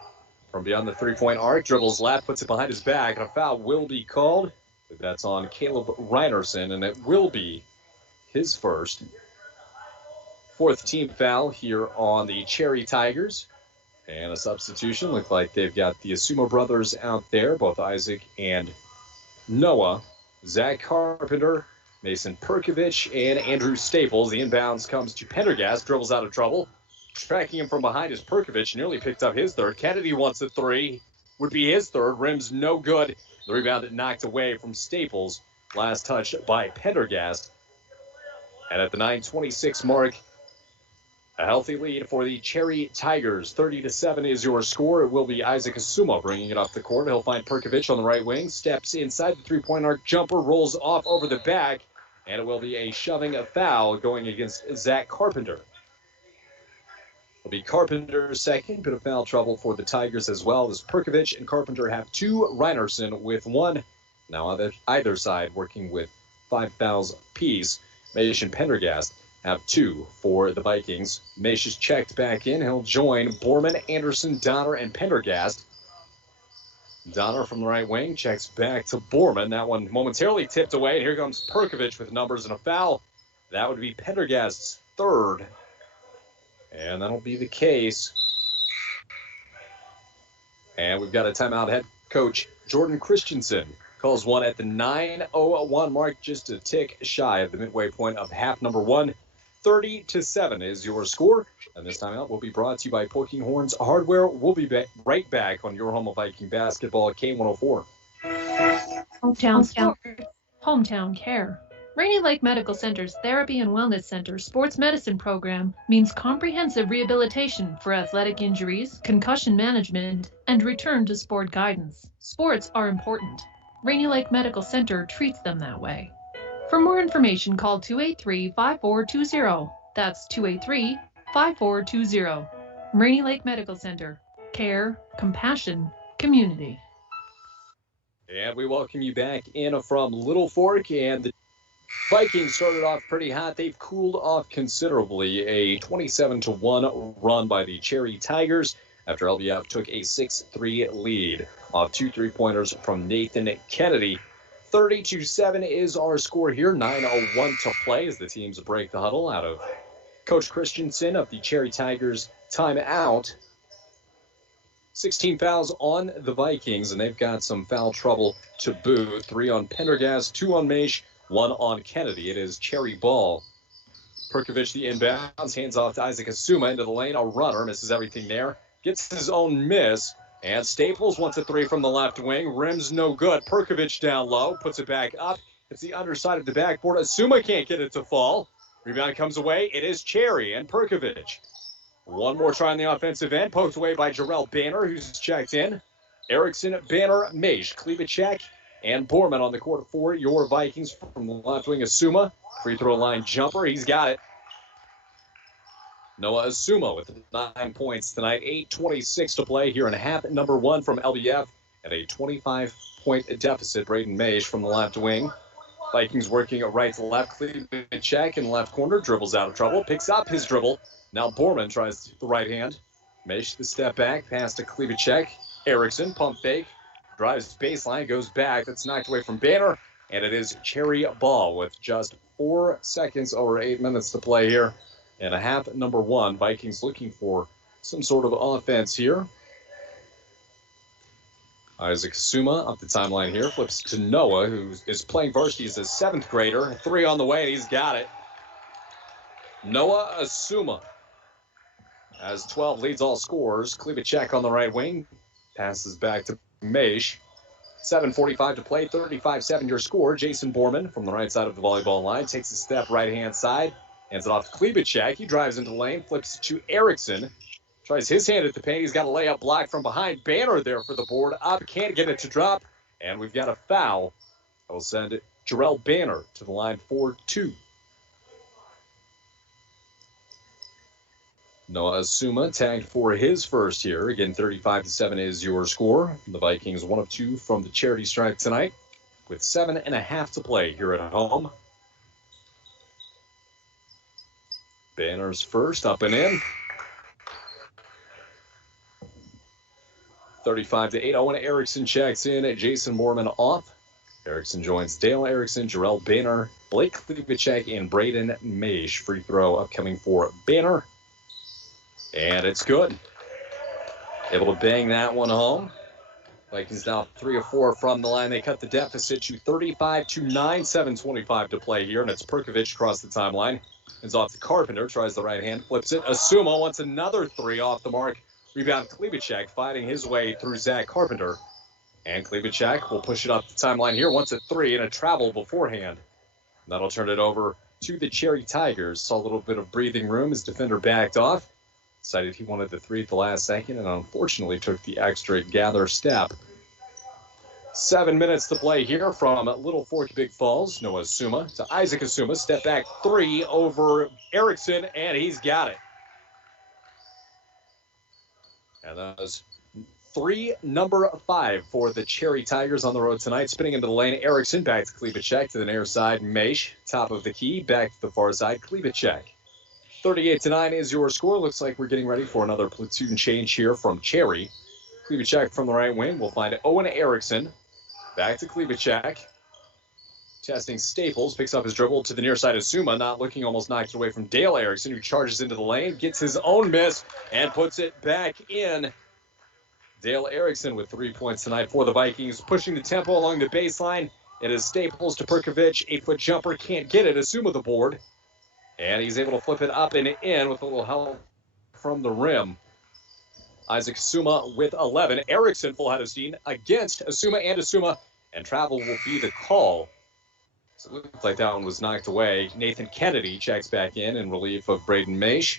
from beyond the three-point arc. Dribbles left, puts it behind his back, and a foul will be called. That's on Caleb Reinerson, and it will be his first. Fourth team foul here on the Cherry Tigers. And a substitution. Look like they've got the Asuma brothers out there, both Isaac and Noah. Zach Carpenter, Mason Perkovich, and Andrew Staples. The inbounds comes to Pendergast, dribbles out of trouble. Tracking him from behind is Perkovich, nearly picked up his third. Kennedy wants a three, would be his third. Rims no good. The rebound knocked away from Staples. Last touch by Pendergast. And at the 9:26 mark, a healthy lead for the Cherry Tigers. 30-7 is your score. It will be Isaac Asuma bringing it off the court. He'll find Perkovich on the right wing. Steps inside the three-point arc. Jumper rolls off over the back. And it will be a shoving foul going against Zach Carpenter. It'll be Carpenter's second. Bit of foul trouble for the Tigers as well, as Perkovich and Carpenter have two. Reinerson with one. Now either side working with 5 fouls apiece. Maish and Pendergast have 2 for the Vikings. Maish is checked back in. He'll join Borman, Anderson, Donner, and Pendergast. Donner from the right wing checks back to Borman. That one momentarily tipped away. And here comes Perkovich with numbers and a foul. That would be Pendergast's third. And that'll be the case. And we've got a timeout. Head coach Jordan Christensen calls one at the 9:01 mark, just a tick shy of the midway point of half number one. 30-7 is your score. And this timeout will be brought to you by Poking Horns Hardware. We'll be right back on your home of Viking basketball at K104. Hometown Sports, Hometown Care. Rainy Lake Medical Center's Therapy and Wellness Center Sports Medicine Program means comprehensive rehabilitation for athletic injuries, concussion management, and return to sport guidance. Sports are important. Rainy Lake Medical Center treats them that way. For more information, call 283-5420. That's 283-5420. Rainy Lake Medical Center. Care, compassion, community. And we welcome you back in from Little Fork, and the Vikings started off pretty hot. They've cooled off considerably. A 27-1 run by the Cherry Tigers after LBF took a 6-3 lead off 2 3-pointers from Nathan Kennedy. 30-7 is our score here. 9:01 to play as the teams break the huddle out of Coach Christensen of the Cherry Tigers timeout. 16 fouls on the Vikings, and they've got some foul trouble to boot. 3 on Pendergast, 2 on Maish, 1 on Kennedy. It is Cherry ball. Perkovich the inbounds, hands off to Isaac Asuma into the lane. A runner, misses everything there. Gets his own miss. And Staples wants a 3 from the left wing. Rims no good. Perkovich down low, puts it back up. It's the underside of the backboard. Asuma can't get it to fall. Rebound comes away. It is Cherry and Perkovich. One more try on the offensive end. Poked away by Jarrell Banner, who's checked in. Erickson, Banner, Maish, Klebacek, and Borman on the court for your Vikings. From the left wing, Asuma. Free throw line jumper. He's got it. Noah Asuma with 9 points tonight. 8:26 to play here in half number one from LBF at a 25-point deficit. Braden Maish from the left wing. Vikings working right to left. Klebacek in the left corner. Dribbles out of trouble. Picks up his dribble. Now Borman tries the right hand. Maish the step back. Pass to Klebacek. Erickson, pump fake. Drives baseline. Goes back. That's knocked away from Banner. And it is Cherry ball with just 4 seconds over 8 minutes to play here. And a half number one. Vikings looking for some sort of offense here. Isaac Asuma up the timeline here. Flips to Noah, who is playing varsity as a 7th grader. 3 on the way, and he's got it. Noah Asuma has 12, leads all scorers. Klebacek on the right wing. Passes back to Maish. 7:45 to play. 35-7 your score. Jason Borman from the right side of the volleyball line takes a step right-hand side. Hands it off to Klebacek. He drives into the lane, flips to Erickson. Tries his hand at the paint. He's got a layup block from behind. Banner there for the board. Up, can't get it to drop. And we've got a foul. That will send Jarrell Banner to the line for 2. Noah Asuma tagged for his first here. Again, 35-7 is your score. The Vikings 1 of 2 from the charity stripe tonight with 7.5 to play here at home. Banner's first, up and in. 35-8. Owen Erickson checks in. Jason Moorman off. Erickson joins Dale Erickson, Jarrell Banner, Blake Klebacek, and Braden Maish. Free throw upcoming for Banner. And it's good. Able to bang that one home. Vikings now 3 of 4 from the line. They cut the deficit to 35-9, 7:25 to play here. And it's Perkovic across the timeline. It's off to Carpenter, tries the right hand, flips it. Asuma wants another 3 off the mark. Rebound Klebacek fighting his way through Zach Carpenter. And Klebacek will push it up the timeline here. Wants a 3 and a travel beforehand. And that'll turn it over to the Cherry Tigers. Saw a little bit of breathing room as defender backed off. Decided he wanted the 3 at the last second and unfortunately took the extra gather step. 7 minutes to play here from Littlefork-Big Falls. Noah Asuma to Isaac Asuma. Step back 3 over Erickson, and he's got it. And that was 3, number 5 for the Cherry Tigers on the road tonight. Spinning into the lane, Erickson back to Klebacek to the near side. Maish, top of the key, back to the far side. Klebacek. 38-9 is your score. Looks like we're getting ready for another platoon change here from Cherry. Klebacek from the right wing. We'll find Owen Erickson. Back to Klebacek. Testing Staples. Picks up his dribble to the near side of Suma. Not looking, almost knocked away from Dale Erickson, who charges into the lane. Gets his own miss and puts it back in. Dale Erickson with 3 points tonight for the Vikings. Pushing the tempo along the baseline. It is Staples to Perkovic. 8-foot jumper. Can't get it. Asuma the board. And he's able to flip it up and in with a little help from the rim. Isaac Asuma with 11. Erickson full head of steam against Asuma and Asuma. And travel will be the call. So it looks like that one was knocked away. Nathan Kennedy checks back in relief of Braden Maish.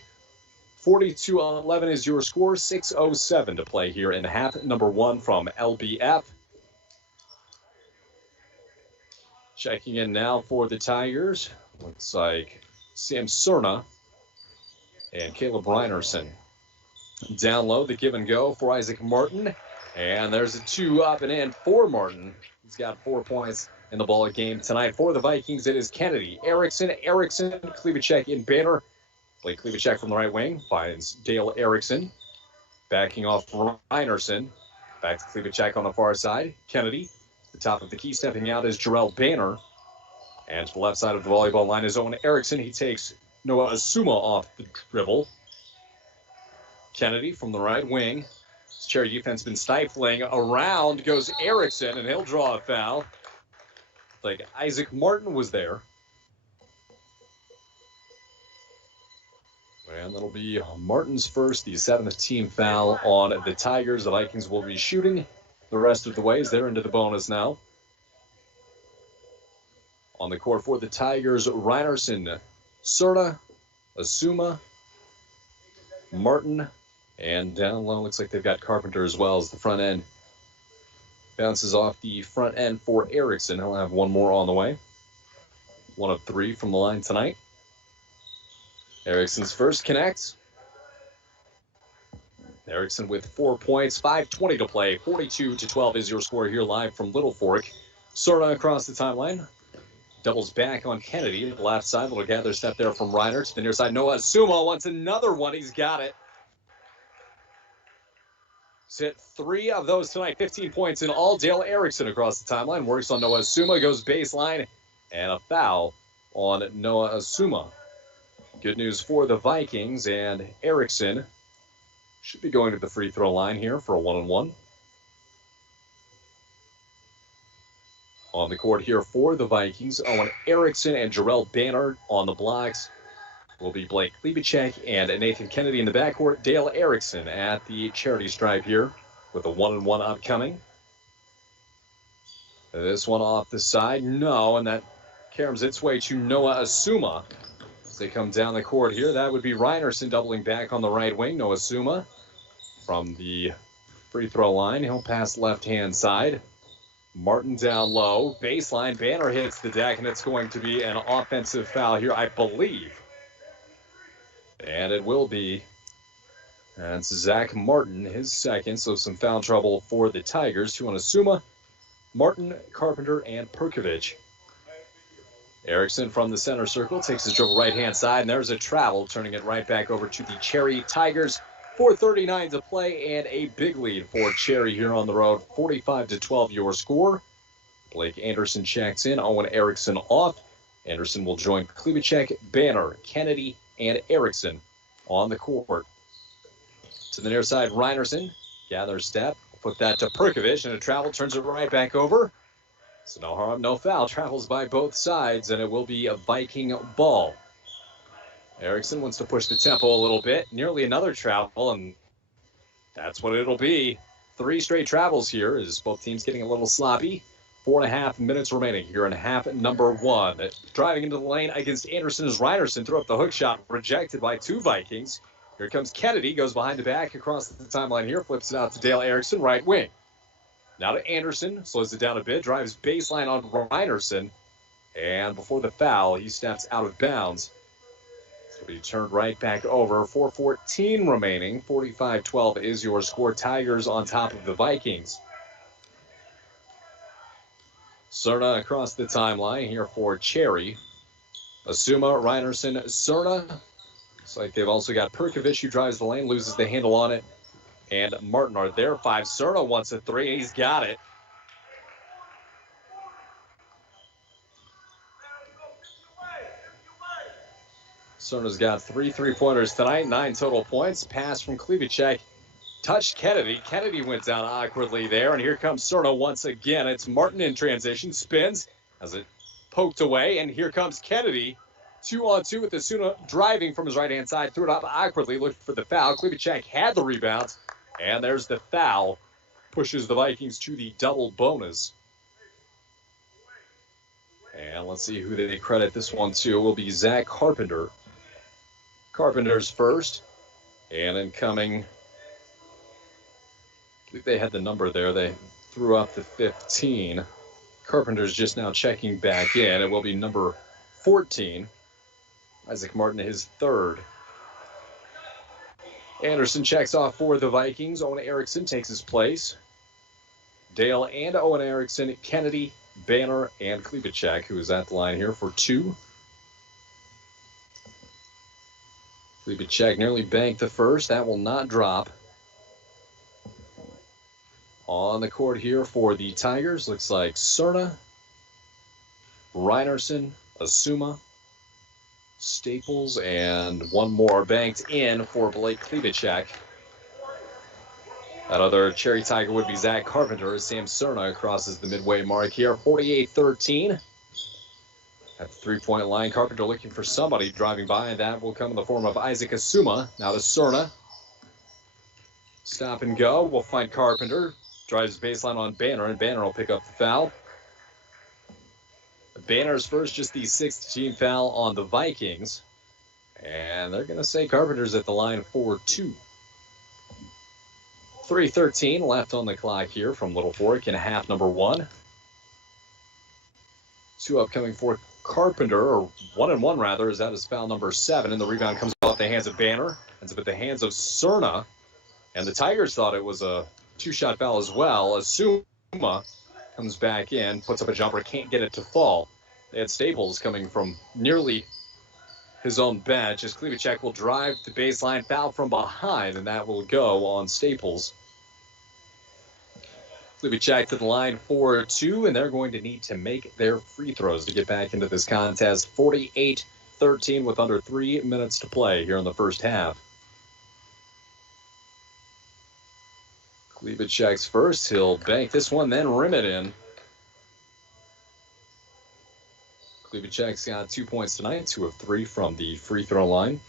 42-11 is your score. 6:07 to play here in half number 1 from LBF. Checking in now for the Tigers. Looks like Sam Cerna and Caleb Reinerson. Down low, the give and go for Isaac Martin. And there's a 2 up and in for Martin. He's got 4 points in the ball game tonight. For the Vikings, it is Kennedy, Erickson, Klebacek in Banner. Blake Klebacek from the right wing finds Dale Erickson. Backing off Reinerson. Back to Klebacek on the far side. Kennedy, the top of the key, stepping out is Jarrell Banner. And to the left side of the volleyball line is Owen Erickson. He takes Noah Asuma off the dribble. Kennedy from the right wing. His Cherry defense been stifling. Around goes Erickson, and he'll draw a foul. Like Isaac Martin was there. And that'll be Martin's first, the 7th team foul on the Tigers. The Vikings will be shooting the rest of the way as they're into the bonus now. On the court for the Tigers, Reinerson, Cerna, Asuma, Martin, and down low looks like they've got Carpenter as well as the front end. Bounces off the front end for Erickson. He'll have one more on the way. 1 of 3 from the line tonight. Erickson's first connects. Erickson with 4 points, 5:20 to play. 42-12 is your score here live from Little Fork. Cerna across the timeline. Doubles back on Kennedy. The left side, little gather step there from Reiner to the near side. Noah Asuma wants another one. He's got it. He's hit 3 of those tonight. 15 points in all. Dale Erickson across the timeline. Works on Noah Asuma. Goes baseline. And a foul on Noah Asuma. Good news for the Vikings. And Erickson should be going to the free throw line here for a 1-on-1. On the court here for the Vikings, Owen Erickson and Jarrell Banner on the blocks. Will be Blake Klebacek and Nathan Kennedy in the backcourt. Dale Erickson at the charity stripe here with a 1-on-1 upcoming. This one off the side, no, and that caroms its way to Noah Asuma. As they come down the court here, that would be Reinerson doubling back on the right wing. Noah Suma from the free throw line. He'll pass left-hand side. Martin down low. Baseline. Banner hits the deck, and it's going to be an offensive foul here, I believe. And it will be. That's Zach Martin, his second. So some foul trouble for the Tigers. Two on Asuma, Martin, Carpenter, and Perkovich. Erickson from the center circle takes his dribble right-hand side, and there's a travel, turning it right back over to the Cherry Tigers. 4:39 to play, and a big lead for Cherry here on the road. 45-12 your score. Blake Anderson checks in, Owen Erickson off. Anderson will join Klebacek, Banner, Kennedy, and Erickson on the court. To the near side, Reinerson gathers step, put that to Perkovich, and a travel turns it right back over. So no harm, no foul. Travels by both sides, and it will be a Viking ball. Erickson wants to push the tempo a little bit. Nearly another travel, and that's what it'll be. 3 straight travels here as both teams getting a little sloppy. 4.5 minutes remaining here in half number 1. Driving into the lane against Anderson as Reinerson threw up the hook shot, rejected by 2 Vikings. Here comes Kennedy, goes behind the back across the timeline here, flips it out to Dale Erickson, right wing. Now to Anderson, slows it down a bit, drives baseline on Reinerson, and before the foul, he steps out of bounds. So he turned right back over. 4:14 remaining. 45-12 is your score. Tigers on top of the Vikings. Cerna across the timeline here for Cherry. Asuma, Reinerson, Cerna. Looks like they've also got Perkovich, who drives the lane, loses the handle on it. And Martin are there. 5. Cerna wants a 3. He's got it. Cerna's got 3 3-pointers tonight, 9 total points. Pass from Klebacek. Touched Kennedy. Kennedy went down awkwardly there. And here comes Cerna once again. It's Martin in transition. Spins. Has it poked away. And here comes Kennedy. 2-on-2 with Asuna driving from his right-hand side. Threw it up awkwardly. Looked for the foul. Klebacek had the rebound. And there's the foul. Pushes the Vikings to the double bonus. And let's see who they credit this one to. It will be Zach Carpenter. Carpenter's first. And then coming, I believe they had the number there. They threw up the 15. Carpenter's just now checking back in. It will be number 14. Isaac Martin, his third. Anderson checks off for the Vikings. Owen Erickson takes his place. Dale and Owen Erickson, Kennedy, Banner, and Klebacek, who is at the line here for 2. Klebacek nearly banked the first. That will not drop. On the court here for the Tigers, looks like Cerna, Reinerson, Asuma, Staples, and one more banked in for Blake Klebacek. That other Cherry Tiger would be Zach Carpenter as Sam Cerna crosses the midway mark here. 48-13. At the 3-point line, Carpenter looking for somebody driving by, and that will come in the form of Isaac Asuma. Now to Cerna. Stop and go. We'll find Carpenter. Drives baseline on Banner, and Banner will pick up the foul. Banner's first, just the 6th team foul on the Vikings. And they're going to say Carpenter's at the line for 2. 3:13 left on the clock here from Littlefork in half number 1. 2 upcoming for Carpenter, or 1-1 rather, as that is foul number 7. And the rebound comes off the hands of Banner. Ends up at the hands of Cerna. And the Tigers thought it was a 2-shot foul as well. Asuma comes back in, puts up a jumper, can't get it to fall. They had Staples coming from nearly his own bench as Klebacek will drive the baseline, foul from behind, and that will go on Staples. Klebacek to the line for 2, and they're going to need to make their free throws to get back into this contest. 48-13 with under 3 minutes to play here in the first half. Klebacek's first. He'll bank this one, then rim it in. Klebacek's got 2 points tonight, 2 of 3 from the free throw line.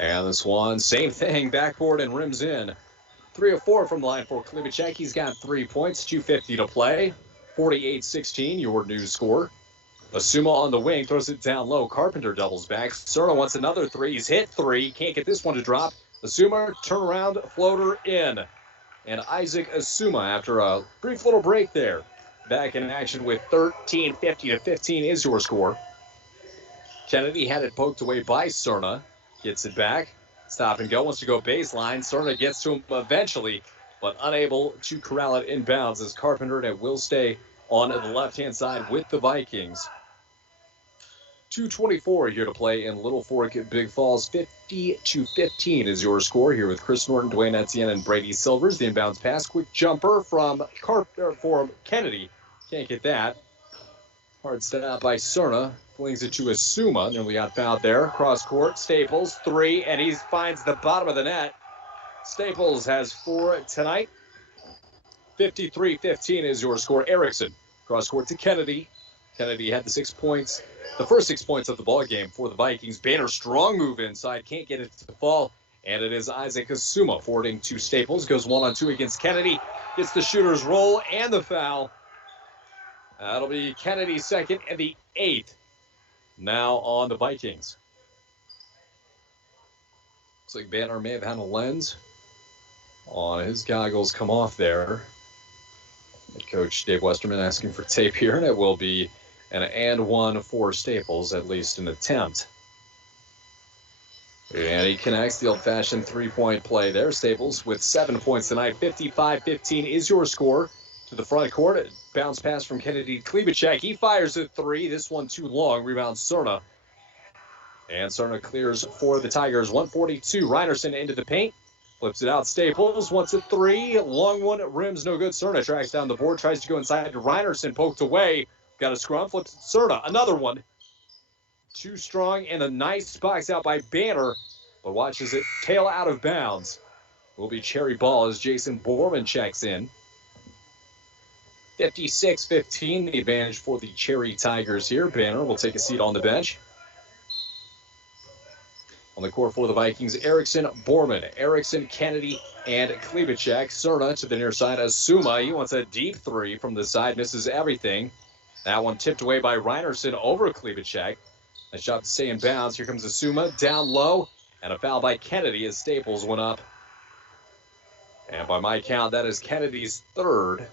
And this one, same thing, backboard and rims in. 3 of 4 from the line for Klebacek. He's got 3 points, 2:50 to play. 48-16, your new score. Asuma on the wing, throws it down low. Carpenter doubles back. Cerna wants another three. He's hit three. Can't get this one to drop. Asuma, turnaround, floater in. And Isaac Asuma, after a brief little break there, back in action with 13-50-15 is your score. Kennedy had it poked away by Cerna. Gets it back. Stop and go. Wants to go baseline. Cerna gets to him eventually, but unable to corral it inbounds as Carpenter, and it will stay on the left-hand side with the Vikings. 2:24 here to play in Littlefork-Big Falls. 50-15 is your score here with Chris Norton, Dwayne Etienne, and Brady Silvers. The inbounds pass. Quick jumper from Kennedy. Can't get that. Hard stop by Cerna. Flings it to Asuma. Nearly got fouled there. Cross court. Staples, three, and he finds the bottom of the net. Staples has 4 tonight. 53-15 is your score. Erickson. Cross court to Kennedy. Kennedy had the 6 points. The first 6 points of the ball game for the Vikings. Banner, strong move inside. Can't get it to fall. And it is Isaac Asuma forwarding to Staples. Goes 1-on-2 against Kennedy. Gets the shooter's roll and the foul. That'll be Kennedy's second and the 8th. Now on the Vikings. Looks like Banner may have had a lens on his goggles come off there. Head coach Dave Westerman asking for tape here, and it will be an and one for Staples, at least an attempt. And he connects the old-fashioned three-point play there. Staples with 7 points tonight. 55-15 is your score. To the front court, bounce pass from Kennedy to Klebacek. He fires a three. This one too long. Rebounds Cerna. And Cerna clears for the Tigers. 142. Reinerson into the paint. Flips it out. Staples wants a three. Long one. Rims no good. Cerna tracks down the board. Tries to go inside to Reinerson. Poked away. Got a scrum. Flips it. Cerna. Another one. Too strong. And a nice box out by Banner. But watches it tail out of bounds. Will be cherry ball as Jason Borman checks in. 56-15, the advantage for the Cherry Tigers here. Banner will take a seat on the bench. On the court for the Vikings, Erickson, Borman, Erickson, Kennedy, and Klebacek. Cerna to the near side. Asuma, he wants a deep three from the side, misses everything. That one tipped away by Reinerson over Klebacek. A shot to stay in bounds. Here comes Asuma, down low, and a foul by Kennedy as Staples went up. And by my count, that is Kennedy's third.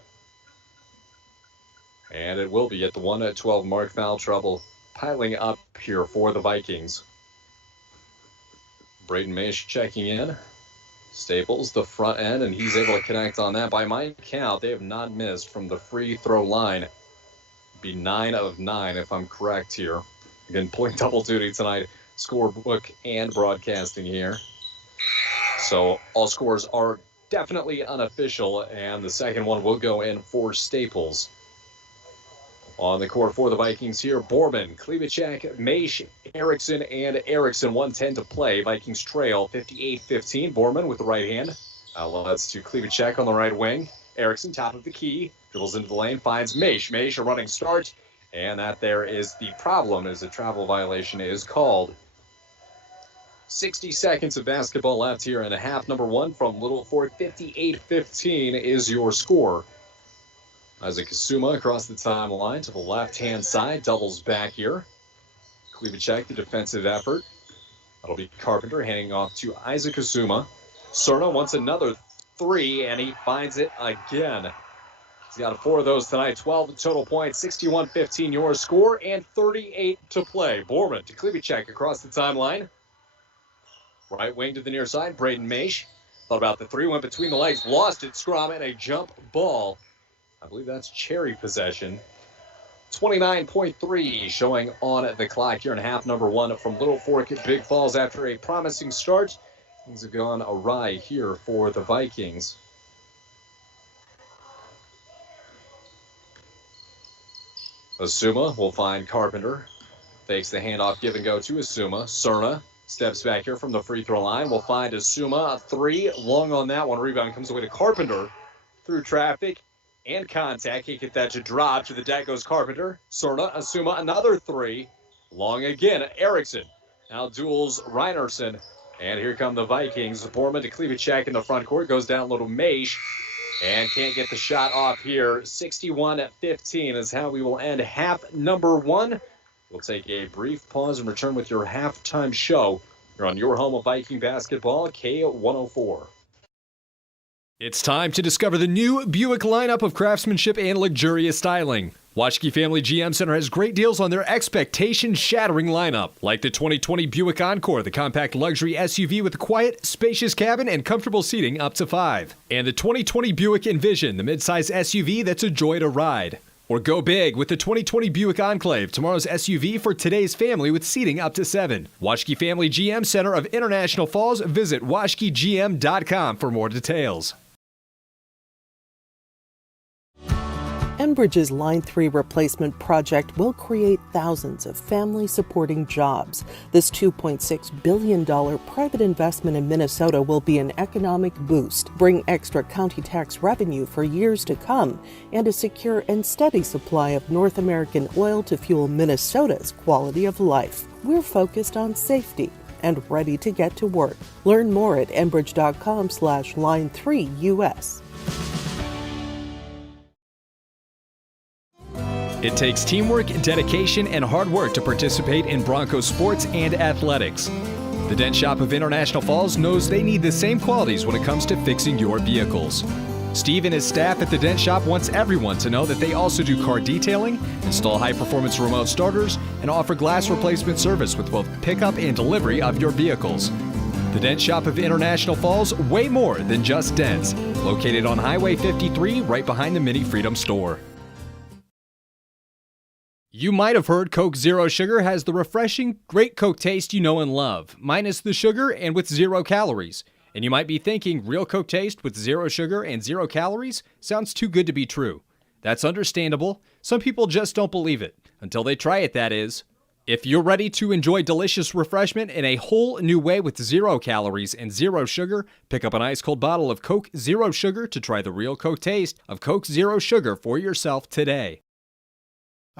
And it will be at the 1-12 mark. Foul trouble piling up here for the Vikings. Braden Maish checking in. Staples, the front end, and he's able to connect on that. By my count, they have not missed from the free throw line. Be 9 of 9 if I'm correct here. Again, pulling double duty tonight, scorebook and broadcasting here. So all scores are definitely unofficial, and the second one will go in for Staples. On the court for the Vikings here, Borman, Klebacek, Maish, Erickson, and Erickson. 1:10 to play. Vikings trail 58-15. Borman with the right hand. Outlets to Klebacek on the right wing. Erickson, top of the key. Dribbles into the lane, finds Maish. Maish, a running start. And that there is the problem as a travel violation is called. 60 seconds of basketball left here in half number one from Littlefork. 58-15 is your score. Isaac Asuma across the timeline to the left-hand side, doubles back here. Klebacek, the defensive effort. That'll be Carpenter handing off to Isaac Asuma. Cerna wants another three, and he finds it again. He's got 4 of those tonight, 12 total points, 61-15 your score, and 38 to play. Borman to Klebacek across the timeline. Right wing to the near side, Braden Maish. Thought about the three, went between the legs, lost it, scrum, and a jump ball. I believe that's Cherry possession. 29.3 showing on the clock here in half number one from Littlefork-Big Falls after a promising start. Things have gone awry here for the Vikings. Asuma will find Carpenter. Takes the handoff, give and go to Asuma. Cerna steps back here from the free throw line. Will find Asuma. A three, long on that one. Rebound comes away to Carpenter through traffic and contact. He get that to drop. To the deck goes Carpenter. Cerna, Asuma, another three. Long again. Erickson now duels Reinerson. And here come the Vikings. Borman to Klebacek in the front court. Goes down a little Maish. And can't get the shot off here. 61-15 is how we will end half number one. We'll take a brief pause and return with your halftime show. You're on your home of Viking basketball, K104. It's time to discover the new Buick lineup of craftsmanship and luxurious styling. Waschke Family GM Center has great deals on their expectation-shattering lineup, like the 2020 Buick Encore, the compact luxury SUV with a quiet, spacious cabin and comfortable seating up to 5. And the 2020 Buick Envision, the midsize SUV that's a joy to ride. Or go big with the 2020 Buick Enclave, tomorrow's SUV for today's family with seating up to 7. Waschke Family GM Center of International Falls. Visit waschkegm.com for more details. Enbridge's Line 3 replacement project will create thousands of family-supporting jobs. This $2.6 billion private investment in Minnesota will be an economic boost, bring extra county tax revenue for years to come, and a secure and steady supply of North American oil to fuel Minnesota's quality of life. We're focused on safety and ready to get to work. Learn more at enbridge.com/line3us. It takes teamwork, dedication, and hard work to participate in Broncos sports and athletics. The Dent Shop of International Falls knows they need the same qualities when it comes to fixing your vehicles. Steve and his staff at the Dent Shop wants everyone to know that they also do car detailing, install high-performance remote starters, and offer glass replacement service with both pickup and delivery of your vehicles. The Dent Shop of International Falls, way more than just dents. Located on Highway 53, right behind the Mini Freedom store. You might have heard Coke Zero Sugar has the refreshing, great Coke taste you know and love, minus the sugar and with 0 calories. And you might be thinking, real Coke taste with 0 sugar and 0 calories sounds too good to be true. That's understandable. Some people just don't believe it. Until they try it, that is. If you're ready to enjoy delicious refreshment in a whole new way with 0 calories and 0 sugar, pick up an ice-cold bottle of Coke Zero Sugar to try the real Coke taste of Coke Zero Sugar for yourself today.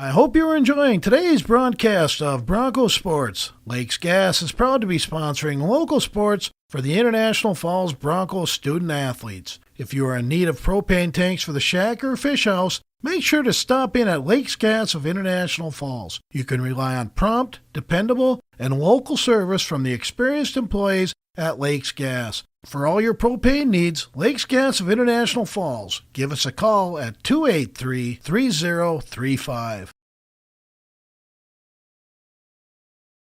I hope you're enjoying today's broadcast of Broncos Sports. Lakes Gas is proud to be sponsoring local sports for the International Falls Broncos student athletes. If you are in need of propane tanks for the shack or fish house, make sure to stop in at Lakes Gas of International Falls. You can rely on prompt, dependable, and local service from the experienced employees at Lakes Gas. For all your propane needs, Lakes Gas of International Falls. Give us a call at 283-3035.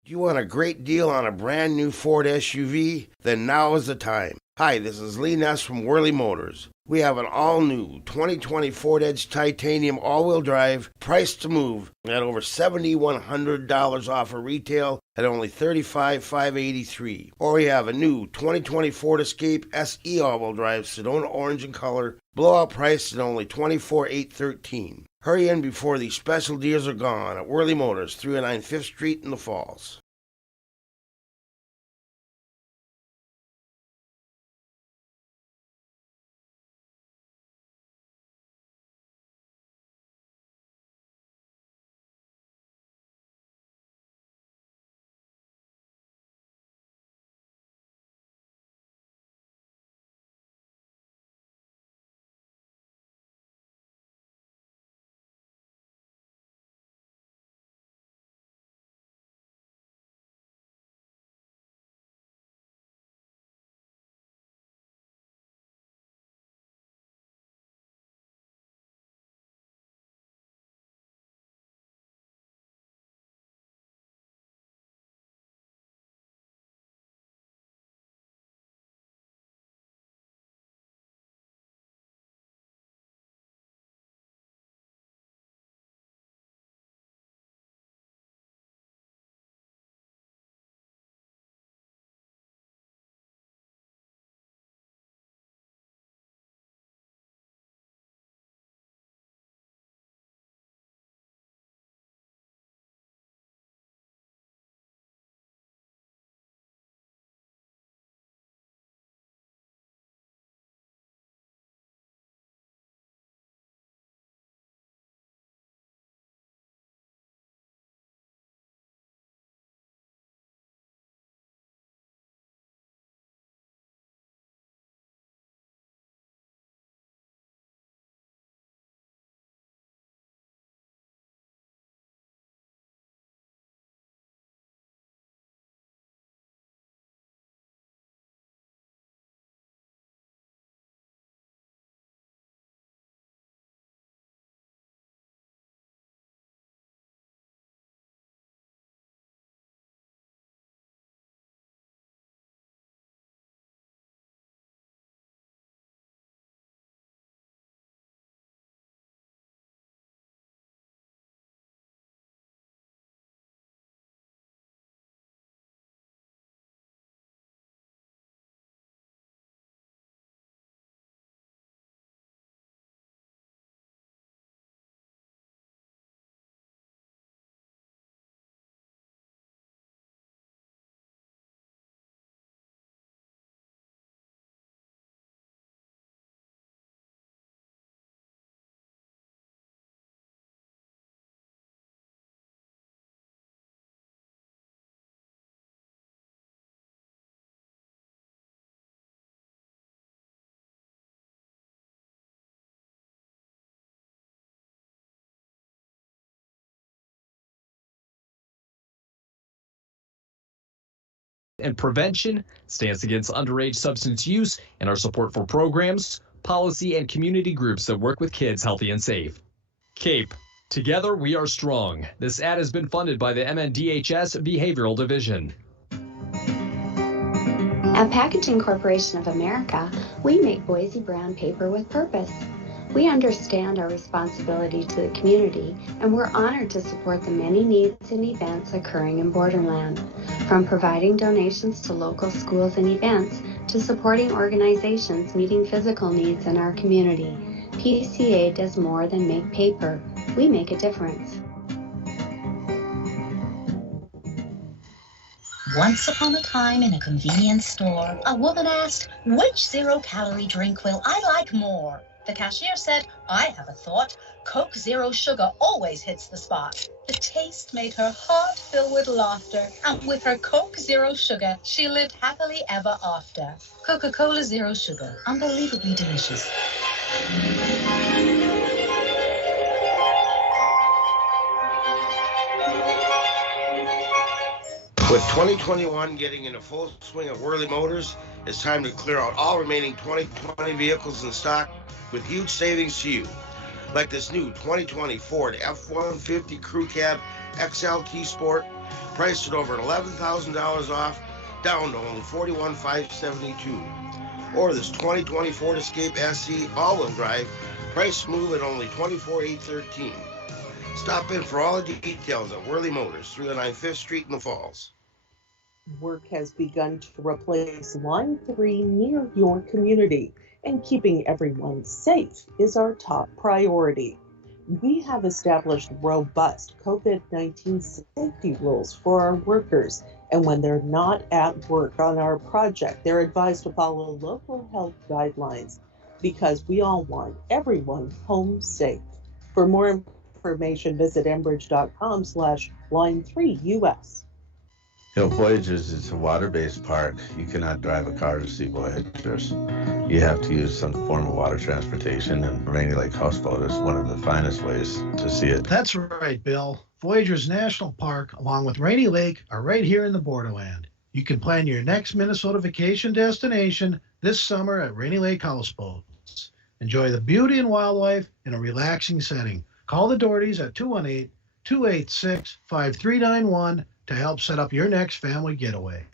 Do you want a great deal on a brand new Ford SUV? Then now is the time. Hi, this is Lee Ness from Worley Motors. We have an all-new 2020 Ford Edge Titanium all-wheel drive, priced to move, at over $7,100 off of retail at only $35,583. Or we have a new 2020 Ford Escape SE all-wheel drive, Sedona orange in color, blowout priced at only $24,813. Hurry in before these special deals are gone at Worley Motors, 309 5th Street in the Falls. and prevention, stance against underage substance use, and our support for programs, policy, and community groups that work with kids healthy and safe. CAPE. Together, we are strong. This ad has been funded by the MNDHS Behavioral Division. At Packaging Corporation of America, we make Boise brown paper with purpose. We understand our responsibility to the community, and we're honored to support the many needs and events occurring in Borderland. From providing donations to local schools and events, to supporting organizations meeting physical needs in our community, PCA does more than make paper. We make a difference. Once upon a time in a convenience store, a woman asked, "Which zero-calorie drink will I like more?" The cashier said, "I have a thought. Coke Zero Sugar always hits the spot." The taste made her heart fill with laughter, and with her Coke Zero Sugar, she lived happily ever after. Coca-Cola Zero Sugar, unbelievably delicious. With 2021 getting into full swing at Worley Motors, it's time to clear out all remaining 2020 vehicles in stock with huge savings to you. Like this new 2020 Ford F-150 Crew Cab XL Key Sport, priced at over $11,000 off, down to only $41,572. Or this 2020 Ford Escape SE all-wheel drive, priced smooth at only $24,813. Stop in for all the details at Worley Motors, 309 5th Street in the Falls. Work has begun to replace Line 3 near your community, and keeping everyone safe is our top priority. We have established robust COVID-19 safety rules for our workers, and when they're not at work on our project, they're advised to follow local health guidelines because we all want everyone home safe. For more information, visit enbridge.com/line3us. Hill Voyagers is a water-based park. You cannot drive a car to see Voyagers. You have to use some form of water transportation, and Rainy Lake Houseboat is one of the finest ways to see it. That's right, Bill. Voyagers National Park, along with Rainy Lake, are right here in the Borderland. You can plan your next Minnesota vacation destination this summer at Rainy Lake Houseboats. Enjoy the beauty and wildlife in a relaxing setting. Call the Dohertys at 218-286-5391 to help set up your next family getaway.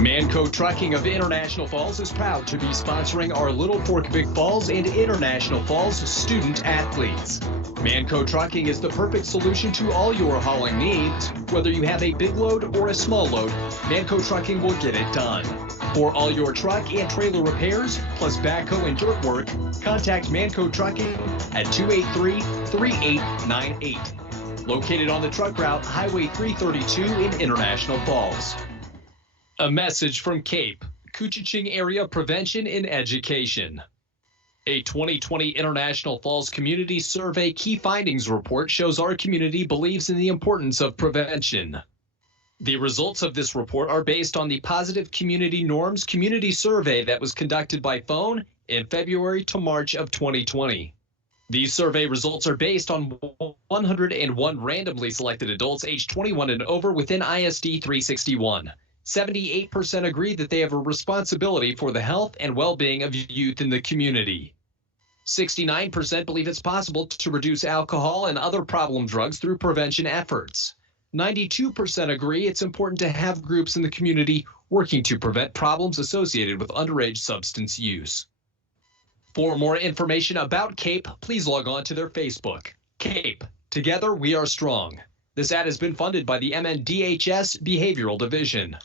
Manco Trucking of International Falls is proud to be sponsoring our Littlefork-Big Falls and International Falls student athletes. Manco Trucking is the perfect solution to all your hauling needs. Whether you have a big load or a small load, Manco Trucking will get it done. For all your truck and trailer repairs, plus backhoe and dirt work, contact Manco Trucking at 283-3898. Located on the truck route Highway 332 in International Falls. A message from CAPE, Couchiching Area Prevention and Education. A 2020 International Falls Community Survey Key Findings Report shows our community believes in the importance of prevention. The results of this report are based on the Positive Community Norms Community Survey that was conducted by phone in February to March of 2020. These survey results are based on 101 randomly selected adults aged 21 and over within ISD 361. 78% agree that they have a responsibility for the health and well-being of youth in the community. 69% believe it's possible to reduce alcohol and other problem drugs through prevention efforts. 92% agree it's important to have groups in the community working to prevent problems associated with underage substance use. For more information about CAPE, please log on to their Facebook. CAPE, Together We Are Strong. This ad has been funded by the MNDHS Behavioral Division.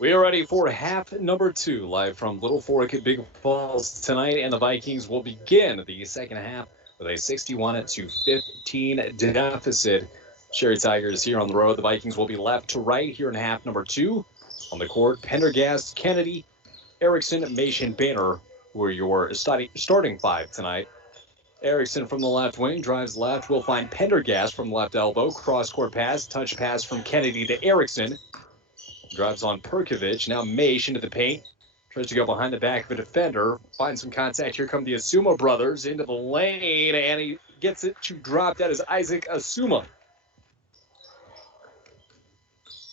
We are ready for half number 2, live from Littlefork-Big Falls tonight, and the Vikings will begin the second half with a 61-15 deficit. Cherry Tigers here on the road. The Vikings will be left to right here in half number 2. On the court, Pendergast, Kennedy, Erickson, Mason, Banner, who are your starting 5 tonight. Erickson from the left wing drives left. We'll find Pendergast from left elbow. Cross-court pass, touch pass from Kennedy to Erickson. Drives on Perkovich. Now Maish into the paint. Tries to go behind the back of a defender. Finds some contact. Here come the Asuma brothers into the lane, and he gets it to drop. That is Isaac Asuma.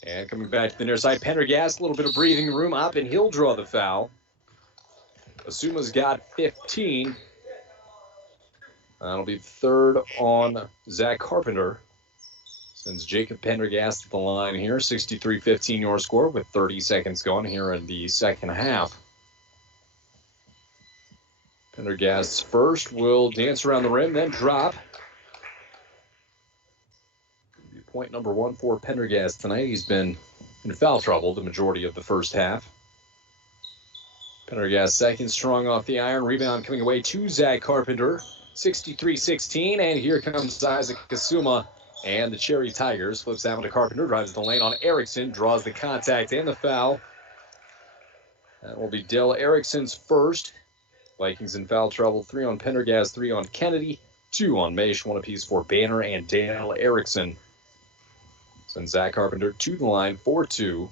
And coming back to the near side, Pendergast, a little bit of breathing room up, and he'll draw the foul. Asuma's got 15. That'll be third on Zach Carpenter. Sends Jacob Pendergast to the line here. 63-15 your score with 30 seconds gone here in the second half. Pendergast's first will dance around the rim, then drop. Point number one for Pendergast tonight. He's been in foul trouble the majority of the first half. Pendergast second, strong off the iron. Rebound coming away to Zach Carpenter. 63-16, and here comes Isaac Kasuma and the Cherry Tigers. Flips that one to Carpenter, drives the lane on Erickson, draws the contact and the foul. That will be Dell Erickson's first. Vikings in foul trouble. 3 on Pendergast, 3 on Kennedy, 2 on Maish, 1 apiece for Banner and Dale Erickson. Sends Zach Carpenter to the line for 2.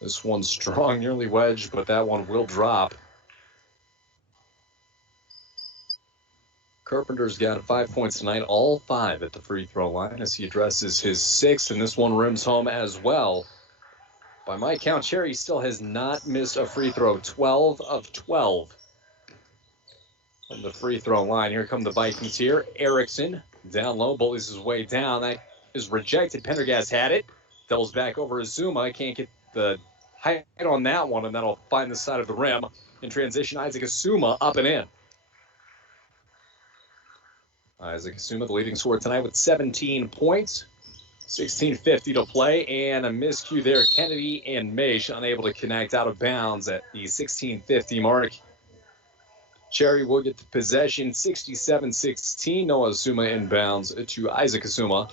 This one's strong, nearly wedged, but that one will drop. Carpenter's got 5 points tonight, all 5 at the free throw line as he addresses his 6th, and this one rims home as well. By my count, Cherry still has not missed a free throw, 12 of 12 from the free throw line. Here come the Vikings here. Erickson down low, bullies his way down. That is rejected. Pendergast had it. Doubles back over Azuma. Can't get the height on that one, and that'll find the side of the rim. In transition, Isaac Azuma up and in. Isaac Azuma, the leading scorer tonight with 17 points. 16:50 to play, and a miscue there. Kennedy and Maish unable to connect, out of bounds at the 16:50 mark. Cherry will get the possession, 67-16. Noah Azuma inbounds to Isaac Azuma.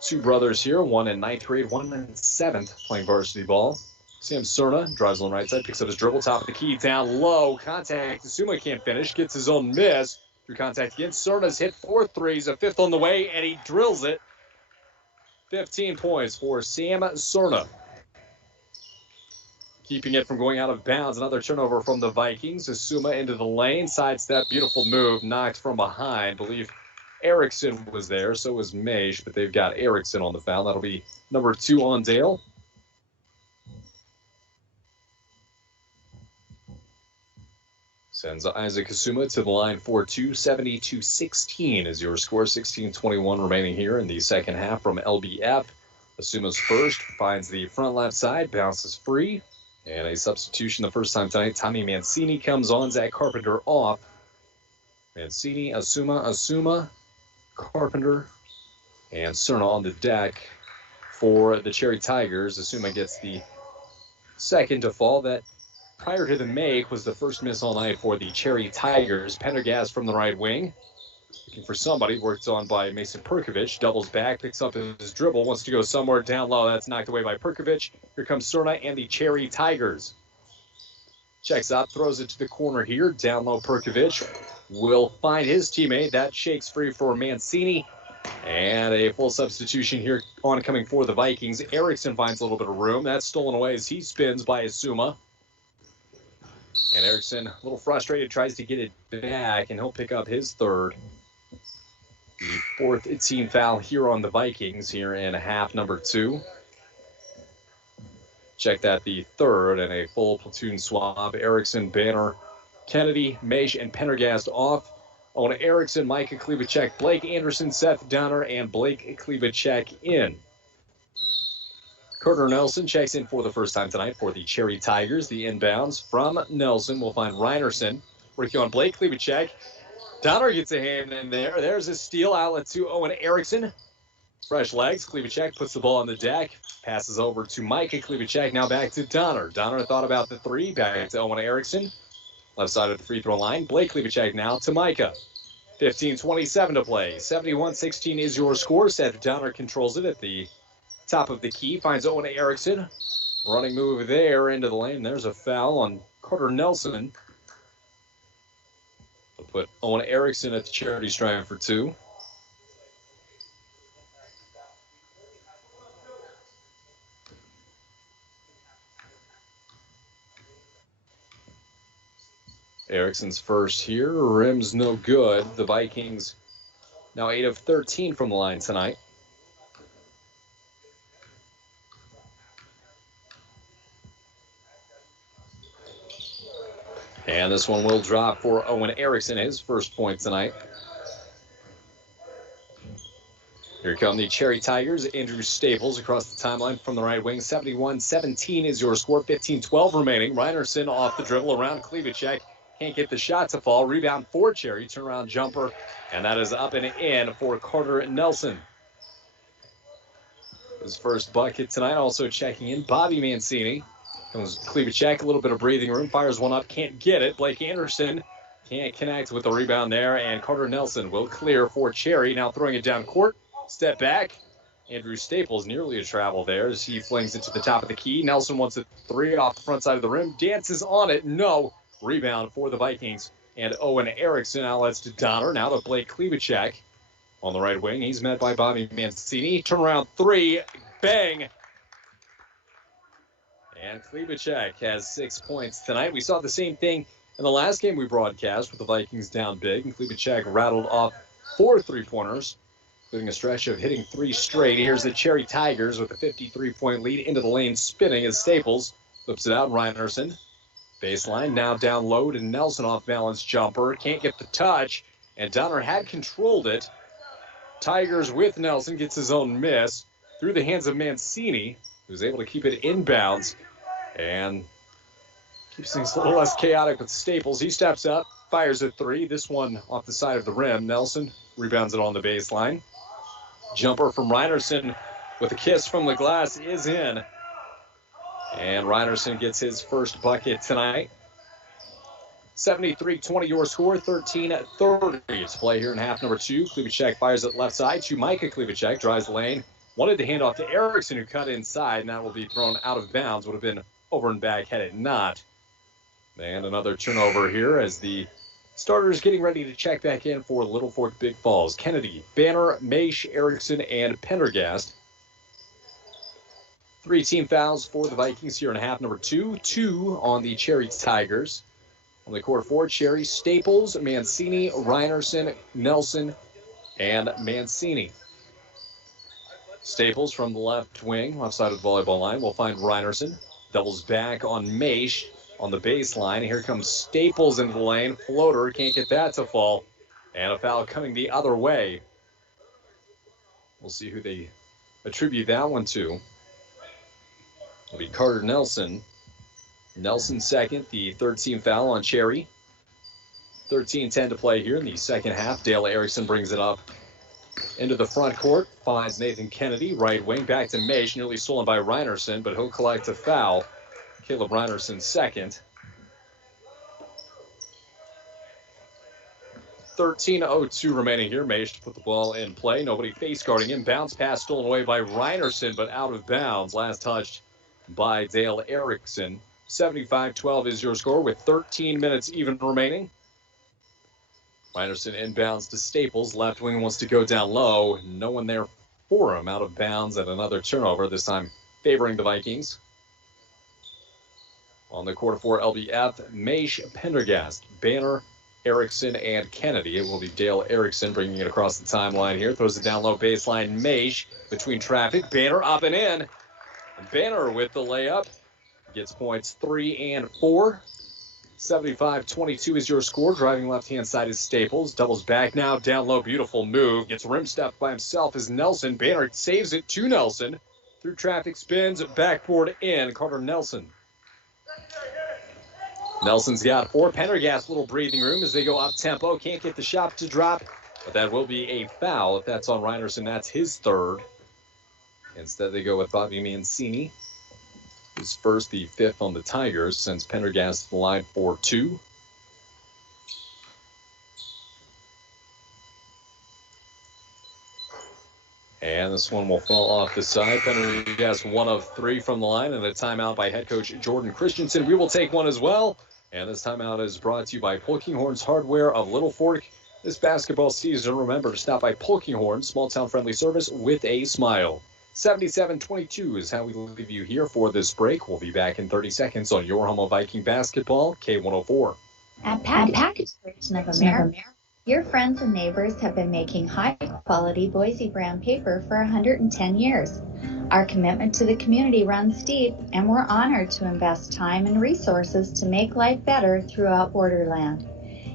2 brothers here, one in 9th grade, one in 7th, playing varsity ball. Sam Cerna drives on the right side, picks up his dribble, top of the key, down low. Contact, Azuma can't finish, gets his own miss. Through contact again, Cerna's hit 4 threes, a 5th on the way, and he drills it. 15 points for Sam Cerna. Keeping it from going out of bounds. Another turnover from the Vikings. Azuma into the lane. Sidestep, beautiful move. Knocked from behind. I believe Erickson was there. So was Maish, but they've got Erickson on the foul. That'll be number 2 on Dale. Sends Isaac Azuma to the line for 2. 72-16 is your score. 16:21 remaining here in the second half from LBF. Azuma's first, finds the front left side, bounces free. And a substitution the first time tonight. Tommy Mancini comes on, Zach Carpenter off. Mancini, Azuma, Carpenter, and Cerna on the deck for the Cherry Tigers. Azuma gets the second to fall. That, prior to the make, was the first miss all night for the Cherry Tigers. Pendergast from the right wing. Looking for somebody, worked on by Mason Perkovic, doubles back, picks up his dribble, wants to go somewhere down low. That's knocked away by Perkovic. Here comes Cerna and the Cherry Tigers. Checks out, throws it to the corner here. Down low, Perkovic will find his teammate. That shakes free for Mancini. And a full substitution here oncoming for the Vikings. Erickson finds a little bit of room. That's stolen away as he spins by Azuma. And Erickson, a little frustrated, tries to get it back, and he'll pick up his third. The 4th team foul here on the Vikings here in half number 2. Check that, the third, and a full platoon swap. Erickson, Banner, Kennedy, Maish, and Pendergast off. On Erickson, Micah Klebacek, Blake Anderson, Seth Downer, and Blake Klebacek in. Carter Nelson checks in for the first time tonight for the Cherry Tigers. The inbounds from Nelson will find Reinerson. Working on Blake Klebacek. Donner gets a hand in there. There's a steal outlet to Owen Erickson. Fresh legs. Klebacek puts the ball on the deck. Passes over to Micah Klebacek. Now back to Donner. Donner thought about the 3. Back to Owen Erickson. Left side of the free throw line. Blake Klebacek now to Micah. 15:27 to play. 71-16 is your score. Seth Donner controls it at the top of the key. Finds Owen Erickson. Running move there into the lane. There's a foul on Carter Nelson. They'll put Owen Erickson at the charity stripe for 2. Erickson's first here. Rim's no good. The Vikings now 8 of 13 from the line tonight. And this one will drop for Owen Erickson, his first point tonight. Here come the Cherry Tigers. Andrew Staples across the timeline from the right wing. 71-17 is your score. 15-12 remaining. Reinerson off the dribble around Klebacek. Can't get the shot to fall. Rebound for Cherry. Turnaround jumper. And that is up and in for Carter Nelson. His first bucket tonight. Also checking in, Bobby Mancini. Comes Klebacek, a little bit of breathing room. Fires one up. Can't get it. Blake Anderson can't connect with the rebound there. And Carter Nelson will clear for Cherry. Now throwing it down court. Step back. Andrew Staples nearly a travel there as he flings it to the top of the key. Nelson wants a three off the front side of the rim. Dances on it. No. Rebound for the Vikings. And Owen Erickson outlets to Donner. Now to Blake Klebacek on the right wing. He's met by Bobby Mancini. Turnaround three. Bang. And Klebacek has 6 points tonight. We saw the same thing in the last game we broadcast with the Vikings down big. And Klebacek rattled off 4 3-pointers, including a stretch of hitting 3 straight. Here's the Cherry Tigers with a 53-point lead into the lane, spinning as Staples flips it out. Reinerson. Baseline now down low to Nelson, off balance jumper. Can't get the touch. And Donner had controlled it. Tigers with Nelson gets his own miss through the hands of Mancini, who's able to keep it inbounds and keeps things a little less chaotic with Staples. He steps up, fires a three. This one off the side of the rim. Nelson rebounds it on the baseline. Jumper from Reinerson with a kiss from the glass is in. And Reinerson gets his first bucket tonight. 73-20 your score, 13-30 to play here in half number 2. Klebacek fires it left side to Micah Klebacek, drives the lane. Wanted to hand off to Erickson, who cut inside, and that will be thrown out of bounds. Would have been over and back had it not. And another turnover here as the starters getting ready to check back in for Littlefork-Big Falls. Kennedy, Banner, Maish, Erickson, and Pendergast. 3 team fouls for the Vikings here in half number 2. 2 on the Cherry Tigers. On the court for Cherry, Staples, Mancini, Reinerson, Nelson, and Mancini. Staples from the left wing, left side of the volleyball line, will find Reinerson. Doubles back on Maish on the baseline. Here comes Staples into the lane. Floater, can't get that to fall. And a foul coming the other way. We'll see who they attribute that one to. It'll be Carter Nelson. Nelson second, the third team foul on Cherry. 13-10 to play here in the second half. Dale Erickson brings it up into the front court. Finds Nathan Kennedy, right wing, back to Maish. Nearly stolen by Reinerson, but he'll collect a foul. Caleb Reinerson second. 13:02 remaining here. Maish to put the ball in play. Nobody face guarding him. Bounce pass stolen away by Reinerson, but out of bounds. Last touched by Dale Erickson. 75-12 is your score with 13 minutes even remaining. Reinerson inbounds to Staples. Left wing wants to go down low. No one there for him. Out of bounds and another turnover, this time favoring the Vikings. On the court for LBF, Maish, Pendergast, Banner, Erickson, and Kennedy. It will be Dale Erickson bringing it across the timeline here. Throws it down low baseline. Maish between traffic. Banner up and in. Banner with the layup. Gets points 3 and 4. 75-22 is your score. Driving left-hand side is Staples. Doubles back now. Down low. Beautiful move. Gets rim stepped by himself as Nelson. Banner saves it to Nelson. Through traffic spins. Backboard in. Carter Nelson. Nelson's got 4. Pendergast, little breathing room as they go up tempo. Can't get the shot to drop, but that will be a foul. If that's on Reinerson, that's his third. Instead, they go with Bobby Mancini. His first, the 5th on the Tigers, sends Pendergast to the line for 2. And this one will fall off the side. Pendergast 1 of 3 from the line, and a timeout by head coach Jordan Christensen. We will take one as well. And this timeout is brought to you by Polkinghorn's Hardware of Little Fork. This basketball season, remember to stop by Polkinghorn's small town friendly service with a smile. 77-22 is how we leave you here for this break. We'll be back in 30 seconds on your home of Viking basketball, K104. At Package Corporation of America, your friends and neighbors have been making high-quality Boise brown paper for 110 years. Our commitment to the community runs deep, and we're honored to invest time and resources to make life better throughout Borderland.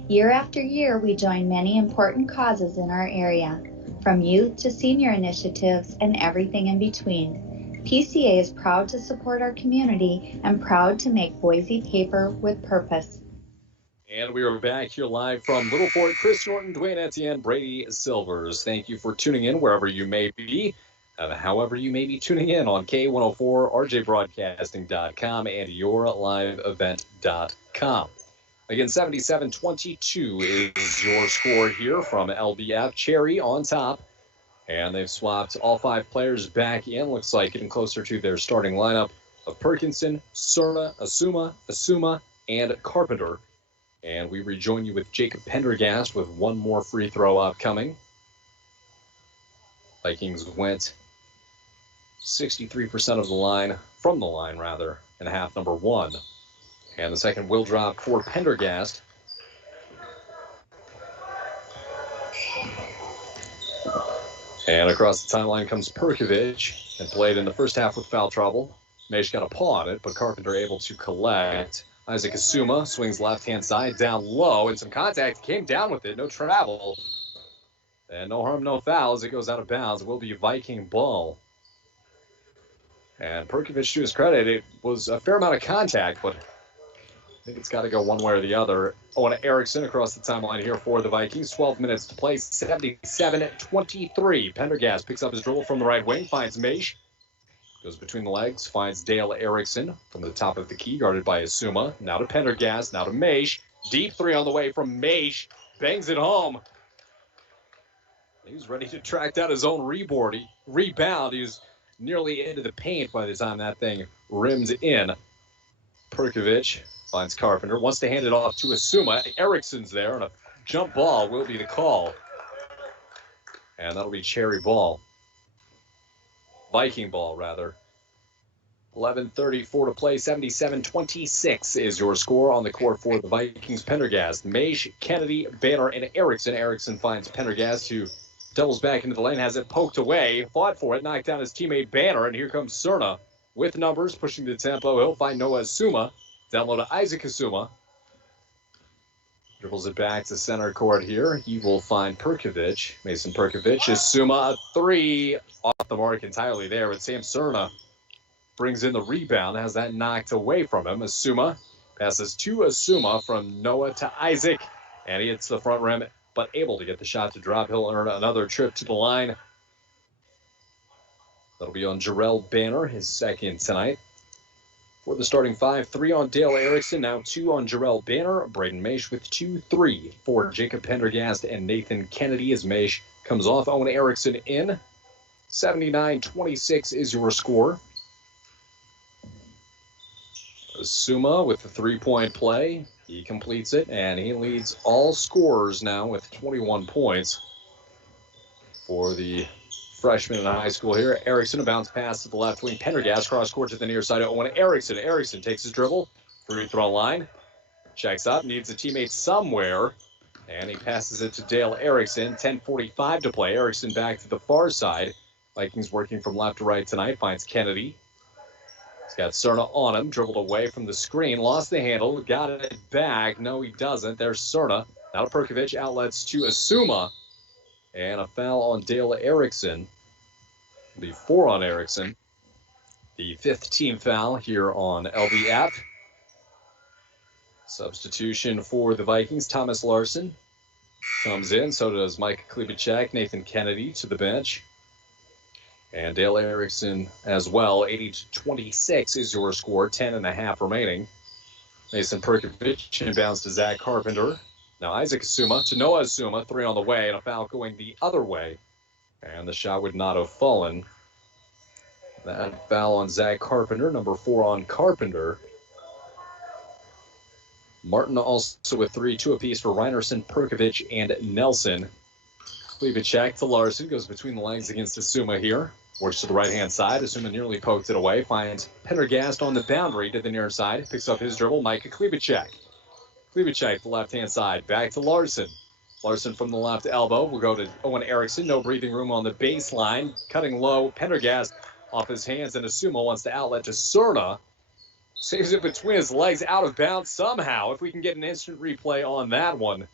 Year after year, we join many important causes in our area, from youth to senior initiatives and everything in between. PCA is proud to support our community and proud to make Boise paper with purpose. And we are back here live from Little Fort. Chris Norton, Dwayne Etienne, Brady Silvers. Thank you for tuning in wherever you may be. However you may be tuning in on K104, rjbroadcasting.com, and yourliveevent.com. Again, 77-22 is your score here from LBF. Cherry on top, and they've swapped all 5 players back in. Looks like getting closer to their starting lineup of Perkinson, Cerna, Asuma, and Carpenter. And we rejoin you with Jacob Pendergast with one more free throw upcoming. Vikings went 63% of the line, from the line rather, in half number 1. And the second will drop for Pendergast. And across the timeline comes Perkovic, and played in the first half with foul trouble. Maish got a paw on it, but Carpenter able to collect. Isaac Asuma swings left-hand side down low, and some contact. Came down with it, no travel. And no harm, no foul as it goes out of bounds. It will be Viking ball. And Perkovic, to his credit, it was a fair amount of contact, but I think it's got to go one way or the other. Owen Erickson across the timeline here for the Vikings. 12 minutes to play, 77-23. Pendergast picks up his dribble from the right wing, finds Maish. Goes between the legs, finds Dale Erickson from the top of the key, guarded by Asuma. Now to Pendergast, now to Maish. Deep three on the way from Maish. Bangs it home. He's ready to track down his own rebound. He was nearly into the paint by the time that thing rims in. Perkovic finds Carpenter, wants to hand it off to Asuma. Erickson's there, and a jump ball will be the call. And that'll be Cherry ball. Viking ball, rather. 11:34 to play, 77-26 is your score on the court for the Vikings. Pendergast, Maish, Kennedy, Banner, and Erickson. Erickson finds Pendergast, who doubles back into the lane, has it poked away, fought for it, knocked down his teammate Banner, and here comes Cerna with numbers, pushing the tempo. He'll find Noah Asuma. Down low to Isaac Asuma. Dribbles it back to center court here. He will find Perkovic. Mason Perkovic. Asuma, a three. Off the mark entirely there, but Sam Cerna brings in the rebound, has that knocked away from him. Asuma passes to Asuma from Noah to Isaac, and he hits the front rim, but able to get the shot to drop. He'll earn another trip to the line. That'll be on Jarrell Banner, his second tonight. For the starting 5, 3 on Dale Erickson, now 2 on Jarrell Banner. Braden Maish with 2-3 for Jacob Pendergast and Nathan Kennedy as Maish comes off. Owen Erickson in. 79-26 is your score. Asuma with the 3-point play. He completes it, and he leads all scorers now with 21 points for the freshman in high school here. Erickson, a bounce pass to the left wing. Pendergast cross court to the near side. Owen Erickson. Erickson takes his dribble. Free throw line. Checks up. Needs a teammate somewhere. And he passes it to Dale Erickson. 10:45 to play. Erickson back to the far side. Vikings working from left to right tonight. Finds Kennedy. He's got Cerna on him. Dribbled away from the screen. Lost the handle. Got it back. No, he doesn't. There's Cerna. Now to Perkovic. Outlets to Asuma. And a foul on Dale Erickson. It'll be 4 on Erickson. The 5th team foul here on LBF. Substitution for the Vikings. Thomas Larson comes in. So does Mike Klebacek. Nathan Kennedy to the bench. And Dale Erickson as well. 80-26 is your score. 10.5 remaining. Mason Perkovic inbounds to Zach Carpenter. Now Isaac Asuma to Noah Asuma, 3 on the way, and a foul going the other way. And the shot would not have fallen. That foul on Zach Carpenter, number 4 on Carpenter. Martin also with 3, 2 apiece for Reinerson, Perkovic, and Nelson. Klebacek to Larson, goes between the legs against Asuma here. Works to the right-hand side. Asuma nearly pokes it away. Finds Pendergast on the boundary to the near side. Picks up his dribble. Micah Klebacek. Klebacek, the left-hand side. Back to Larson. Larson from the left elbow. We'll go to Owen Erickson. No breathing room on the baseline. Cutting low. Pendergast off his hands, and Asuma wants to outlet to Cerna. Saves it between his legs, out of bounds somehow. If we can get an instant replay on that one,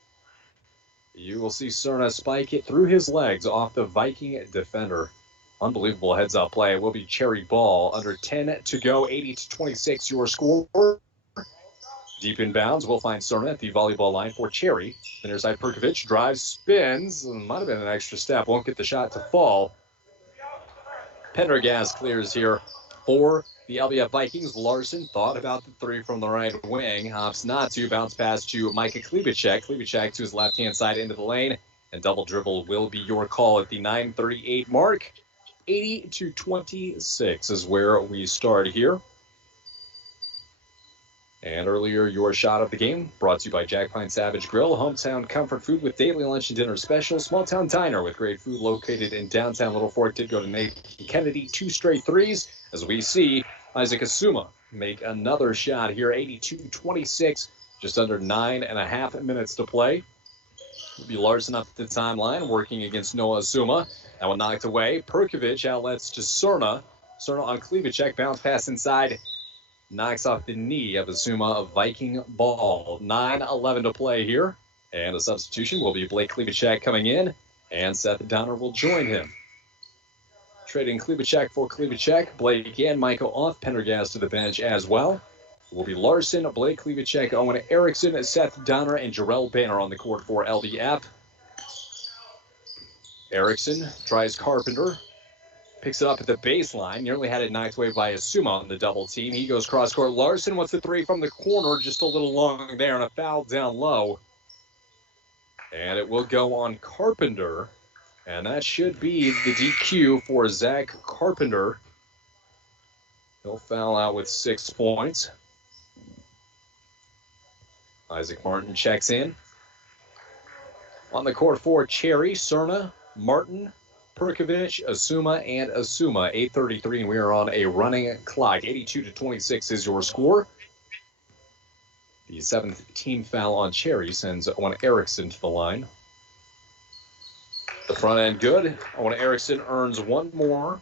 you will see Cerna spike it through his legs off the Viking defender. Unbelievable heads-up play. It will be Cherry ball. Under 10 to go, 80-26 your score. Deep in bounds, we'll find Cerna at the volleyball line for Cherry. The near side, Perkovic drives, spins. Might have been an extra step. Won't get the shot to fall. Pendergast clears here for the LBF Vikings. Larson thought about the three from the right wing. Hops not to. Bounce pass to Micah Klebacek. Klebacek to his left-hand side into the lane. And double dribble will be your call at the 9:38 mark. 80-26 is where we start here. And earlier, your shot of the game brought to you by Jack Pine Savage Grill, hometown comfort food with daily lunch and dinner special. Small town diner with great food located in downtown Little Fork. Did go to Nathan Kennedy, 2 straight threes. As we see Isaac Asuma make another shot here, 82-26, just under 9.5 minutes to play. It'll be Larson up at the timeline, working against Noah Asuma. That one knocked away. Perkovic outlets to Cerna. Cerna on Klebacek, bounce pass inside. Knocks off the knee of Asuma of Viking ball. 9:11 to play here. And a substitution will be Blake Klebacek coming in. And Seth Donner will join him. Trading Klebacek for Klebacek. Blake and Michael off. Pendergast to the bench as well. It will be Larson, Blake Klebacek, Owen Erickson, Seth Donner, and Jarrell Banner on the court for LBF. Erickson tries Carpenter. Picks it up at the baseline. Nearly had it knocked away by Asuma on the double team. He goes cross-court. Larson wants the three from the corner. Just a little long there, and a foul down low. And it will go on Carpenter. And that should be the DQ for Zach Carpenter. He'll foul out with 6 points. Isaac Martin checks in. On the court for Cherry, Cerna, Martin, Perkovic, Asuma, and Asuma. 8:33, and we are on a running clock. 82-26 is your score. The 7th team foul on Cherry sends Owen Erickson to the line. The front end good. Owen Erickson earns one more.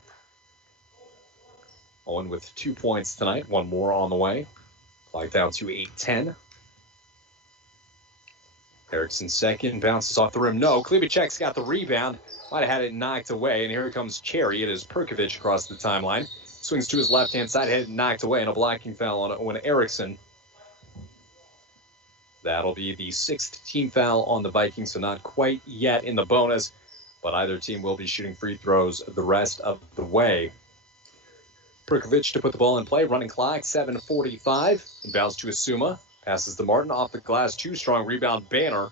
Owen with 2 points tonight. One more on the way. Clock down to 8:10. Erickson second, bounces off the rim. No, Klebacek's got the rebound. Might have had it knocked away, and here comes Cherry. It is Perkovic across the timeline. Swings to his left-hand side, had it knocked away, and a blocking foul on Owen Erickson. That'll be the 6th team foul on the Vikings, so not quite yet in the bonus, but either team will be shooting free throws the rest of the way. Perkovic to put the ball in play, running clock, 7:45. Inbounds to Asuma. Passes to Martin off the glass, 2 strong rebound Banner.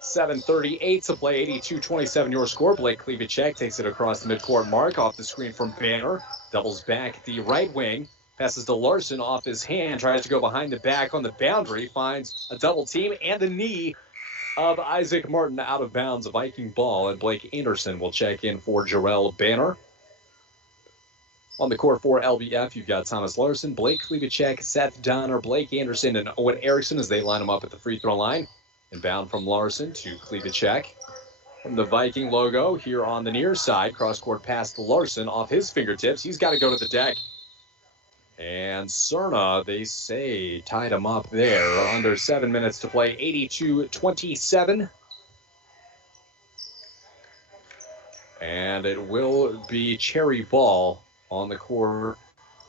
7:38 to play, 82-27 your score. Blake Klebacek takes it across the midcourt mark off the screen from Banner. Doubles back the right wing. Passes to Larson off his hand. Tries to go behind the back on the boundary. Finds a double team and the knee of Isaac Martin out of bounds. A Viking ball, and Blake Anderson will check in for Jarrell Banner. On the court for LBF, you've got Thomas Larson, Blake Klebacek, Seth Donner, Blake Anderson, and Owen Erickson as they line them up at the free throw line. Inbound from Larson to Klebacek. From the Viking logo here on the near side, cross-court pass to Larson off his fingertips. He's got to go to the deck. And Cerna, they say, tied him up there. Under 7 minutes to play, 82-27. And it will be Cherry ball on the court.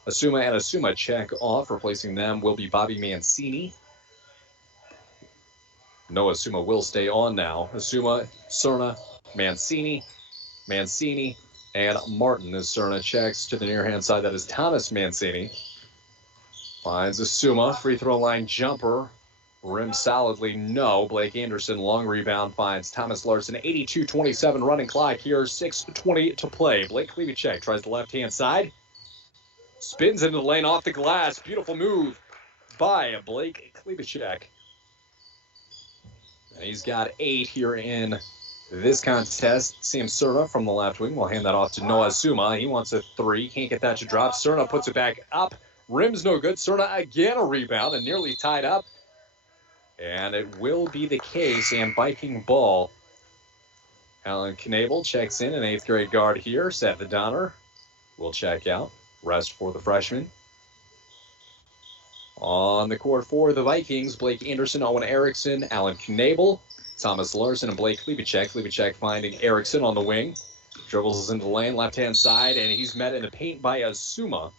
Asuma and Asuma check off. Replacing them will be Bobby Mancini. No, Asuma will stay on now. Asuma, Cerna, Mancini, and Martin as Cerna checks to the near-hand side. That is Thomas Mancini. Finds Asuma. Free throw line jumper. Rim solidly. No. Blake Anderson, long rebound, finds Thomas Larson. 82-27 running clock here. 6:20 to play. Blake Klebacek tries the left-hand side. Spins into the lane off the glass. Beautiful move by Blake Klebacek. He's got 8 here in this contest. Sam Cerna from the left wing will hand that off to Noah Asuma. He wants a 3. Can't get that to drop. Cerna puts it back up. Rim's no good. Cerna again a rebound and nearly tied up. And it will be the case. And Viking ball. Alan Knabel checks in, an 8th grade guard here. Seth Donner. will check out. Rest for the freshman. On the court for the Vikings, Blake Anderson, Owen Erickson, Alan Knabel, Thomas Larson, and Blake Klebacek. Klebacek finding Erickson on the wing. Dribbles into the lane, left-hand side, and he's met in the paint by Asuma.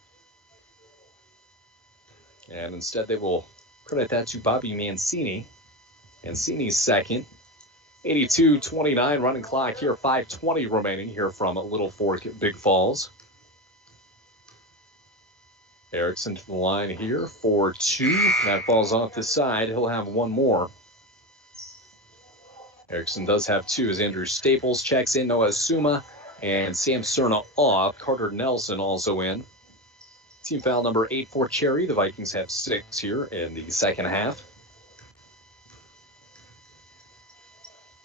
And instead they will credit that to Bobby Mancini. Mancini's second. 82-29 running clock here, 5:20 remaining here from Little Fork, Big Falls. Erickson to the line here for 2. That falls off the side. He'll have one more. Erickson does have 2 as Andrew Staples checks in. Noah Asuma and Sam Cerna off. Carter Nelson also in. Team foul number 8 for Cherry. The Vikings have 6 here in the second half.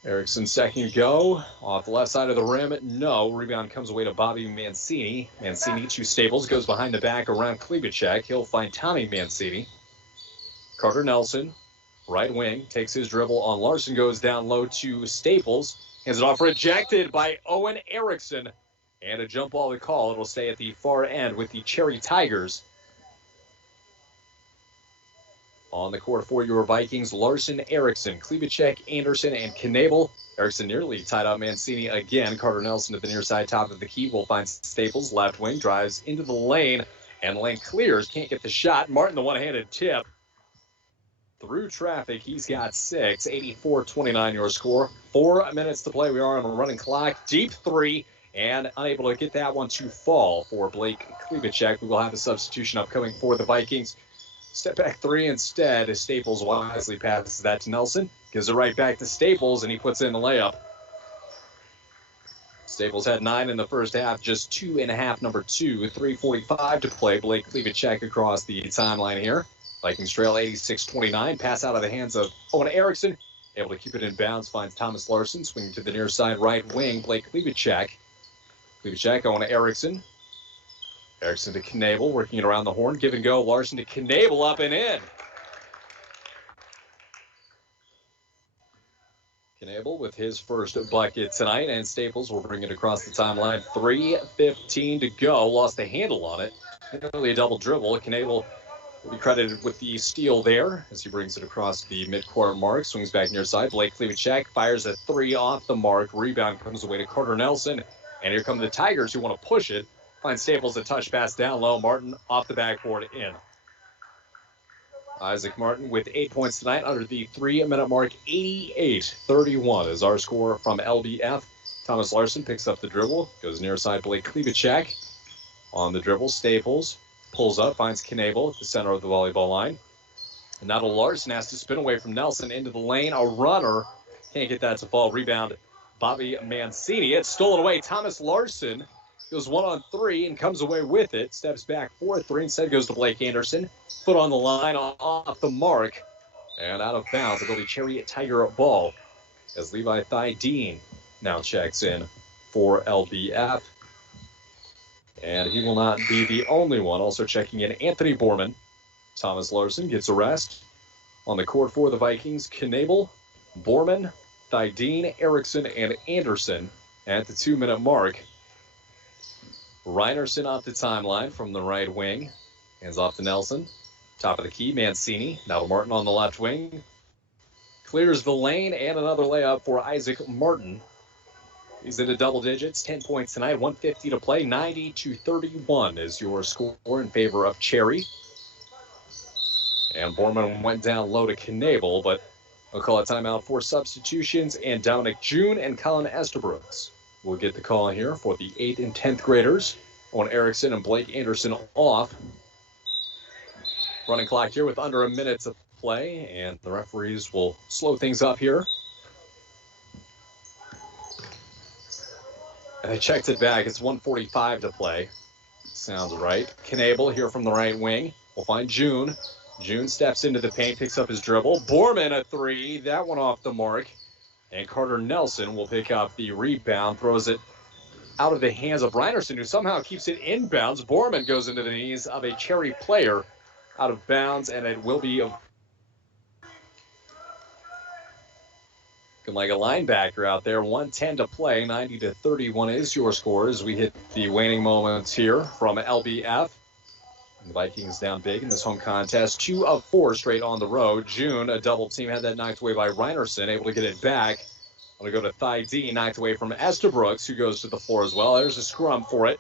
Erickson second go. Off the left side of the rim. No. Rebound comes away to Bobby Mancini. Mancini to Staples. Goes behind the back around Klebacek. He'll find Tommy Mancini. Carter Nelson, right wing, takes his dribble on Larson. Goes down low to Staples. Hands it off, rejected by Owen Erickson. And a jump ball to call. It'll stay at the far end with the Cherry Tigers. On the court for your Vikings, Larson, Erickson, Klebacek, Anderson, and Knabel. Erickson nearly tied up Mancini again. Carter Nelson at the near side, top of the key, will find Staples, left wing, drives into the lane, and the lane clears. Can't get the shot. Martin, the one-handed tip. Through traffic, he's got 6. 84-29 your score. 4 minutes to play. We are on a running clock. Deep 3, and unable to get that one to fall for Blake Klebacek. We will have a substitution upcoming for the Vikings. Step back 3 instead as Staples wisely passes that to Nelson. Gives it right back to Staples, and he puts in the layup. Staples had 9 in the first half, just 2.5, number 2. 3:45 to play. Blake Klebacek across the timeline here. Vikings trail 86-29. Pass out of the hands of Owen Erickson. Able to keep it in bounds. Finds Thomas Larson. Swinging to the near side right wing. Blake Klebacek. Klebacek, Owen Erickson. Erickson to Knabel, working it around the horn. Give and go. Larson to Knabel, up and in. Knabel with his first bucket tonight, and Staples will bring it across the timeline. 3:15 to go. Lost the handle on it. Nearly a double dribble. Knabel will be credited with the steal there as he brings it across the midcourt mark. Swings back near side. Blake Klebacek fires a 3 off the mark. Rebound comes away to Carter Nelson. And here come the Tigers who want to push it. Find Staples a touch pass down low. Martin off the backboard in. Isaac Martin with 8 points tonight under the 3-minute mark. 88-31 is our score from LBF. Thomas Larson picks up the dribble. Goes near side. Blake Klebacek on the dribble. Staples pulls up. Finds Knabel at the center of the volleyball line. And now to Larson. Has to spin away from Nelson into the lane. A runner. Can't get that to fall. Rebound Bobby Mancini. It's stolen away. Thomas Larson goes 1-on-3 and comes away with it. Steps back 4-3. Instead goes to Blake Anderson. Foot on the line, off the mark. And out of bounds. It'll be Cherry Tiger ball as Levi Thydeen now checks in for LBF. And he will not be the only one. Also checking in, Anthony Borman. Thomas Larson gets a rest. On the court for the Vikings, Knabel, Borman, Thydeen, Erickson, and Anderson at the 2-minute mark. Reinerson off the timeline from the right wing. Hands off to Nelson. Top of the key, Mancini. Now to Martin on the left wing. Clears the lane, and another layup for Isaac Martin. He's into double digits, 10 points tonight, 1:50 to play. 90-31 is your score in favor of Cherry. And Borman went down low to Knabel, but we'll call a timeout for substitutions, and Dominic June and Colin Estabrooks will get the call here for the 8th and 10th graders. On Erickson and Blake Anderson off. Running clock here with under a minute to play, and the referees will slow things up here. And they checked it back. It's 1:45 to play. Sounds right. Knabel here from the right wing. We'll find June. June steps into the paint, picks up his dribble. Borman a 3. That one off the mark. And Carter Nelson will pick up the rebound, throws it out of the hands of Reinerson, who somehow keeps it inbounds. Borman goes into the knees of a Cherry player out of bounds, and it will be Looking like a linebacker out there. 1:10 to play. 90-31 is your score as we hit the waning moments here from LBF. The Vikings down big in this home contest. 2 of 4 straight on the road. June, a double team, had that knocked away by Reinerson, able to get it back. I'm going to go to Thigh D, knocked away from Estabrooks, who goes to the floor as well. There's a scrum for it.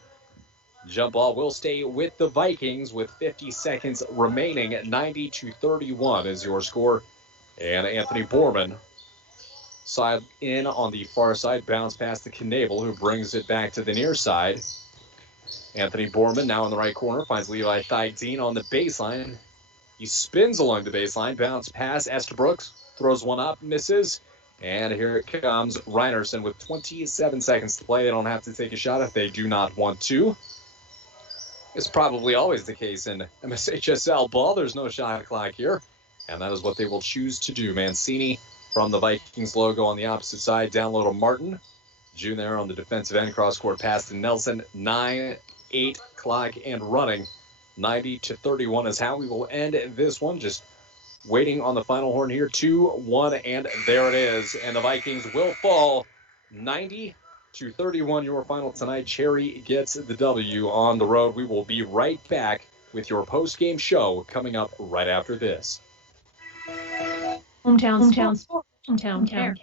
Jump ball will stay with the Vikings with 50 seconds remaining. 90-31 is your score. And Anthony Borman, side in on the far side, bounce past the Knable, who brings it back to the near side. Anthony Borman now in the right corner, finds Levi Thigdeen on the baseline. He spins along the baseline, bounce pass, Estabrooks throws one up, misses. And here it comes Reinerson with 27 seconds to play. They don't have to take a shot if they do not want to. It's probably always the case in MSHSL ball. There's no shot clock here. And that is what they will choose to do. Mancini from the Vikings logo on the opposite side, down low to Martin. June there on the defensive end, cross-court pass to Nelson. 9-8 clock and running. 90-31 is how we will end this one. Just waiting on the final horn here. 2-1, and there it is. And the Vikings will fall 90-31, your final tonight. Cherry gets the W on the road. We will be right back with your post-game show coming up right after this. Hometown sports, hometown care.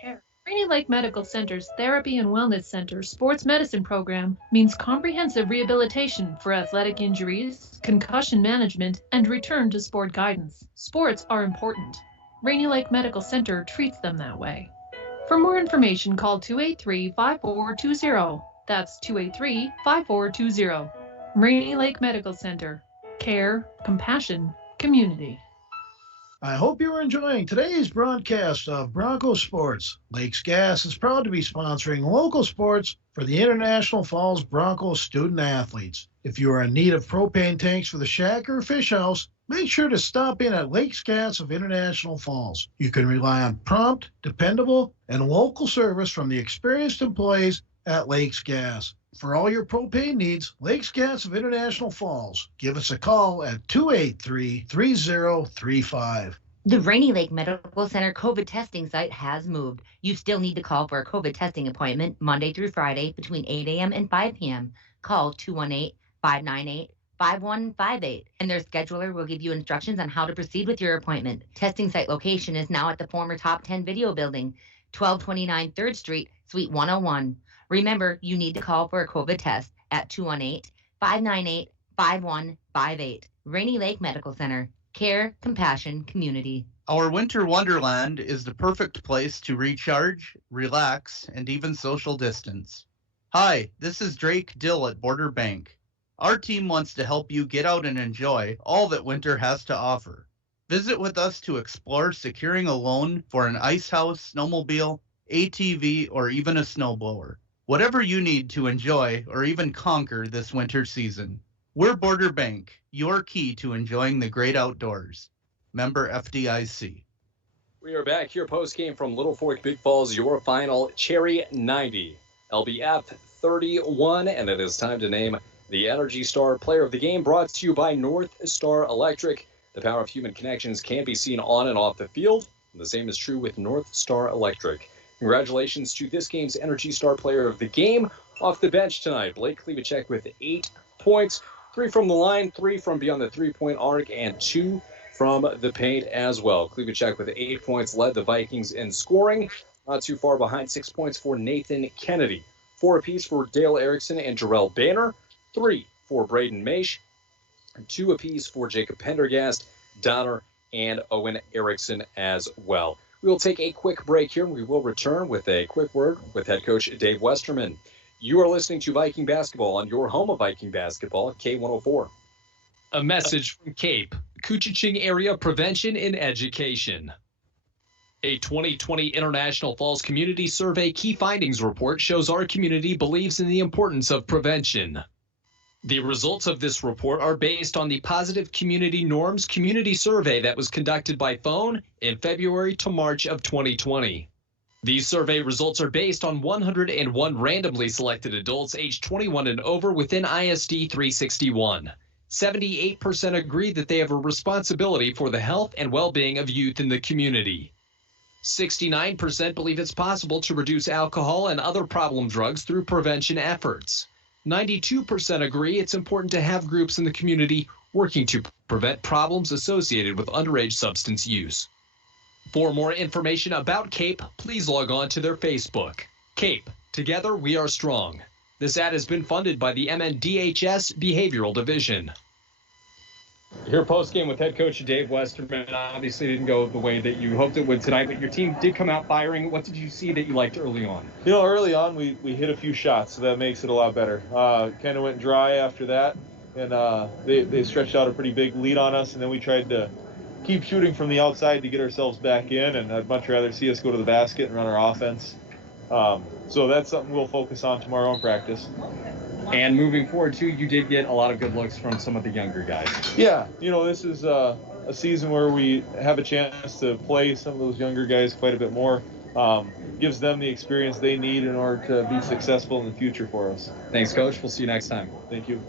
Rainy Lake Medical Center's Therapy and Wellness Center Sports Medicine Program means comprehensive rehabilitation for athletic injuries, concussion management, and return to sport guidance. Sports are important. Rainy Lake Medical Center treats them that way. For more information, call 283-5420. That's 283-5420. Rainy Lake Medical Center. Care, compassion, community. I hope you're enjoying today's broadcast of Bronco Sports. Lakes Gas is proud to be sponsoring local sports for the International Falls Bronco student athletes. If you are in need of propane tanks for the shack or fish house, make sure to stop in at Lakes Gas of International Falls. You can rely on prompt, dependable, and local service from the experienced employees at Lakes Gas. For all your propane needs, Lakes Gas of International Falls. Give us a call at 283-3035. The Rainy Lake Medical Center COVID testing site has moved. You still need to call for a COVID testing appointment Monday through Friday between 8 a.m. and 5 p.m. Call 218-598-5158, and their scheduler will give you instructions on how to proceed with your appointment. Testing site location is now at the former Top 10 Video Building, 1229 3rd Street, Suite 101. Remember, you need to call for a COVID test at 218-598-5158. Rainy Lake Medical Center. Care, compassion, community. Our winter wonderland is the perfect place to recharge, relax, and even social distance. Hi, this is Drake Dill at Border Bank. Our team wants to help you get out and enjoy all that winter has to offer. Visit with us to explore securing a loan for an ice house, snowmobile, ATV, or even a snowblower. Whatever you need to enjoy or even conquer this winter season. We're Border Bank, your key to enjoying the great outdoors. Member FDIC. We are back here post-game from Little Fork Big Falls, your final Cherry 90, LBF 31, and it is time to name the Energy Star Player of the Game, brought to you by North Star Electric. The power of human connections can be seen on and off the field. The same is true with North Star Electric. Congratulations to this game's Energy Star Player of the Game. Off the bench tonight, Blake Klevacek with 8 points, 3 from the line, 3 from beyond the three-point arc, and 2 from the paint as well. Klevacek with 8 points led the Vikings in scoring. Not too far behind, 6 points for Nathan Kennedy. 4 apiece for Dale Erickson and Jarrell Banner. 3 for Braden Maish. 2 apiece for Jacob Pendergast, Donner, and Owen Erickson as well. We will take a quick break here, and we will return with a quick word with head coach Dave Westerman. You are listening to Viking Basketball on your home of Viking Basketball, K104. A message from CAPE, Couchiching Area Prevention and Education. A 2020 International Falls Community Survey Key Findings Report shows our community believes in the importance of prevention. The results of this report are based on the Positive Community Norms Community Survey that was conducted by phone in February to March of 2020. These survey results are based on 101 randomly selected adults aged 21 and over within ISD 361. 78% agree that they have a responsibility for the health and well-being of youth in the community. 69% believe it's possible to reduce alcohol and other problem drugs through prevention efforts. 92% agree it's important to have groups in the community working to prevent problems associated with underage substance use. For more information about CAPE, please log on to their Facebook. CAPE, together we are strong. This ad has been funded by the MNDHS Behavioral Division. Here post-game with head coach Dave Westerman. Obviously didn't go the way that you hoped it would tonight, but your team did come out firing. What did you see that you liked early on? You know, early on we hit a few shots, so that makes it a lot better. Kind of went dry after that, and they stretched out a pretty big lead on us, and then we tried to keep shooting from the outside to get ourselves back in, and I'd much rather see us go to the basket and run our offense. So that's something we'll focus on tomorrow in practice. And moving forward, too, you did get a lot of good looks from some of the younger guys. Yeah, you know, this is a season where we have a chance to play some of those younger guys quite a bit more. Gives them the experience they need in order to be successful in the future for us. Thanks, Coach. We'll see you next time. Thank you.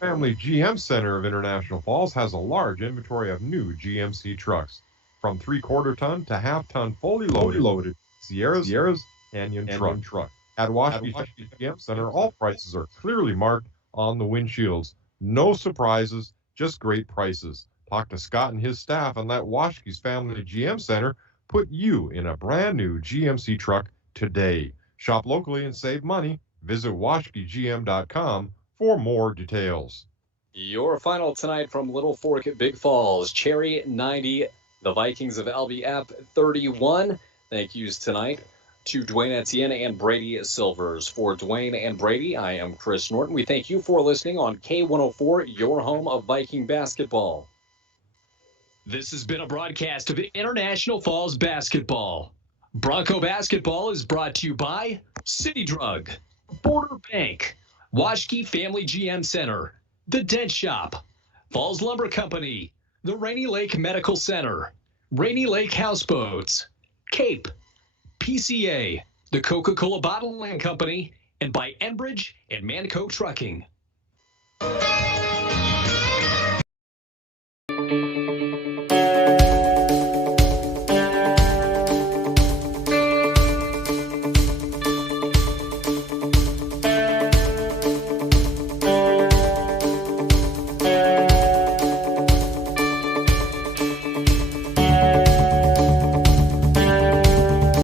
Family GM Center of International Falls has a large inventory of new GMC trucks, from 3/4 ton to half-ton fully loaded Sierras, Canyon truck. At Washington GM Center, all prices are clearly marked on the windshields. No surprises, just great prices. Talk to Scott and his staff and let Washke's Family GM Center put you in a brand new GMC truck today. Shop locally and save money. Visit WashkeGM.com for more details. Your final tonight from Littlefork-Big Falls, Cherry 90, the Vikings of LBF 31. Thank yous tonight to Dwayne Etienne and Brady Silvers. For Dwayne and Brady, I am Chris Norton. We thank you for listening on K104, your home of Viking basketball. This has been a broadcast of International Falls Basketball. Bronco Basketball is brought to you by City Drug, Border Bank, Washke Family GM Center, The Dent Shop, Falls Lumber Company, the Rainy Lake Medical Center, Rainy Lake Houseboats, CAPE, PCA, the Coca-Cola Bottling Company, and by Enbridge and Manco Trucking.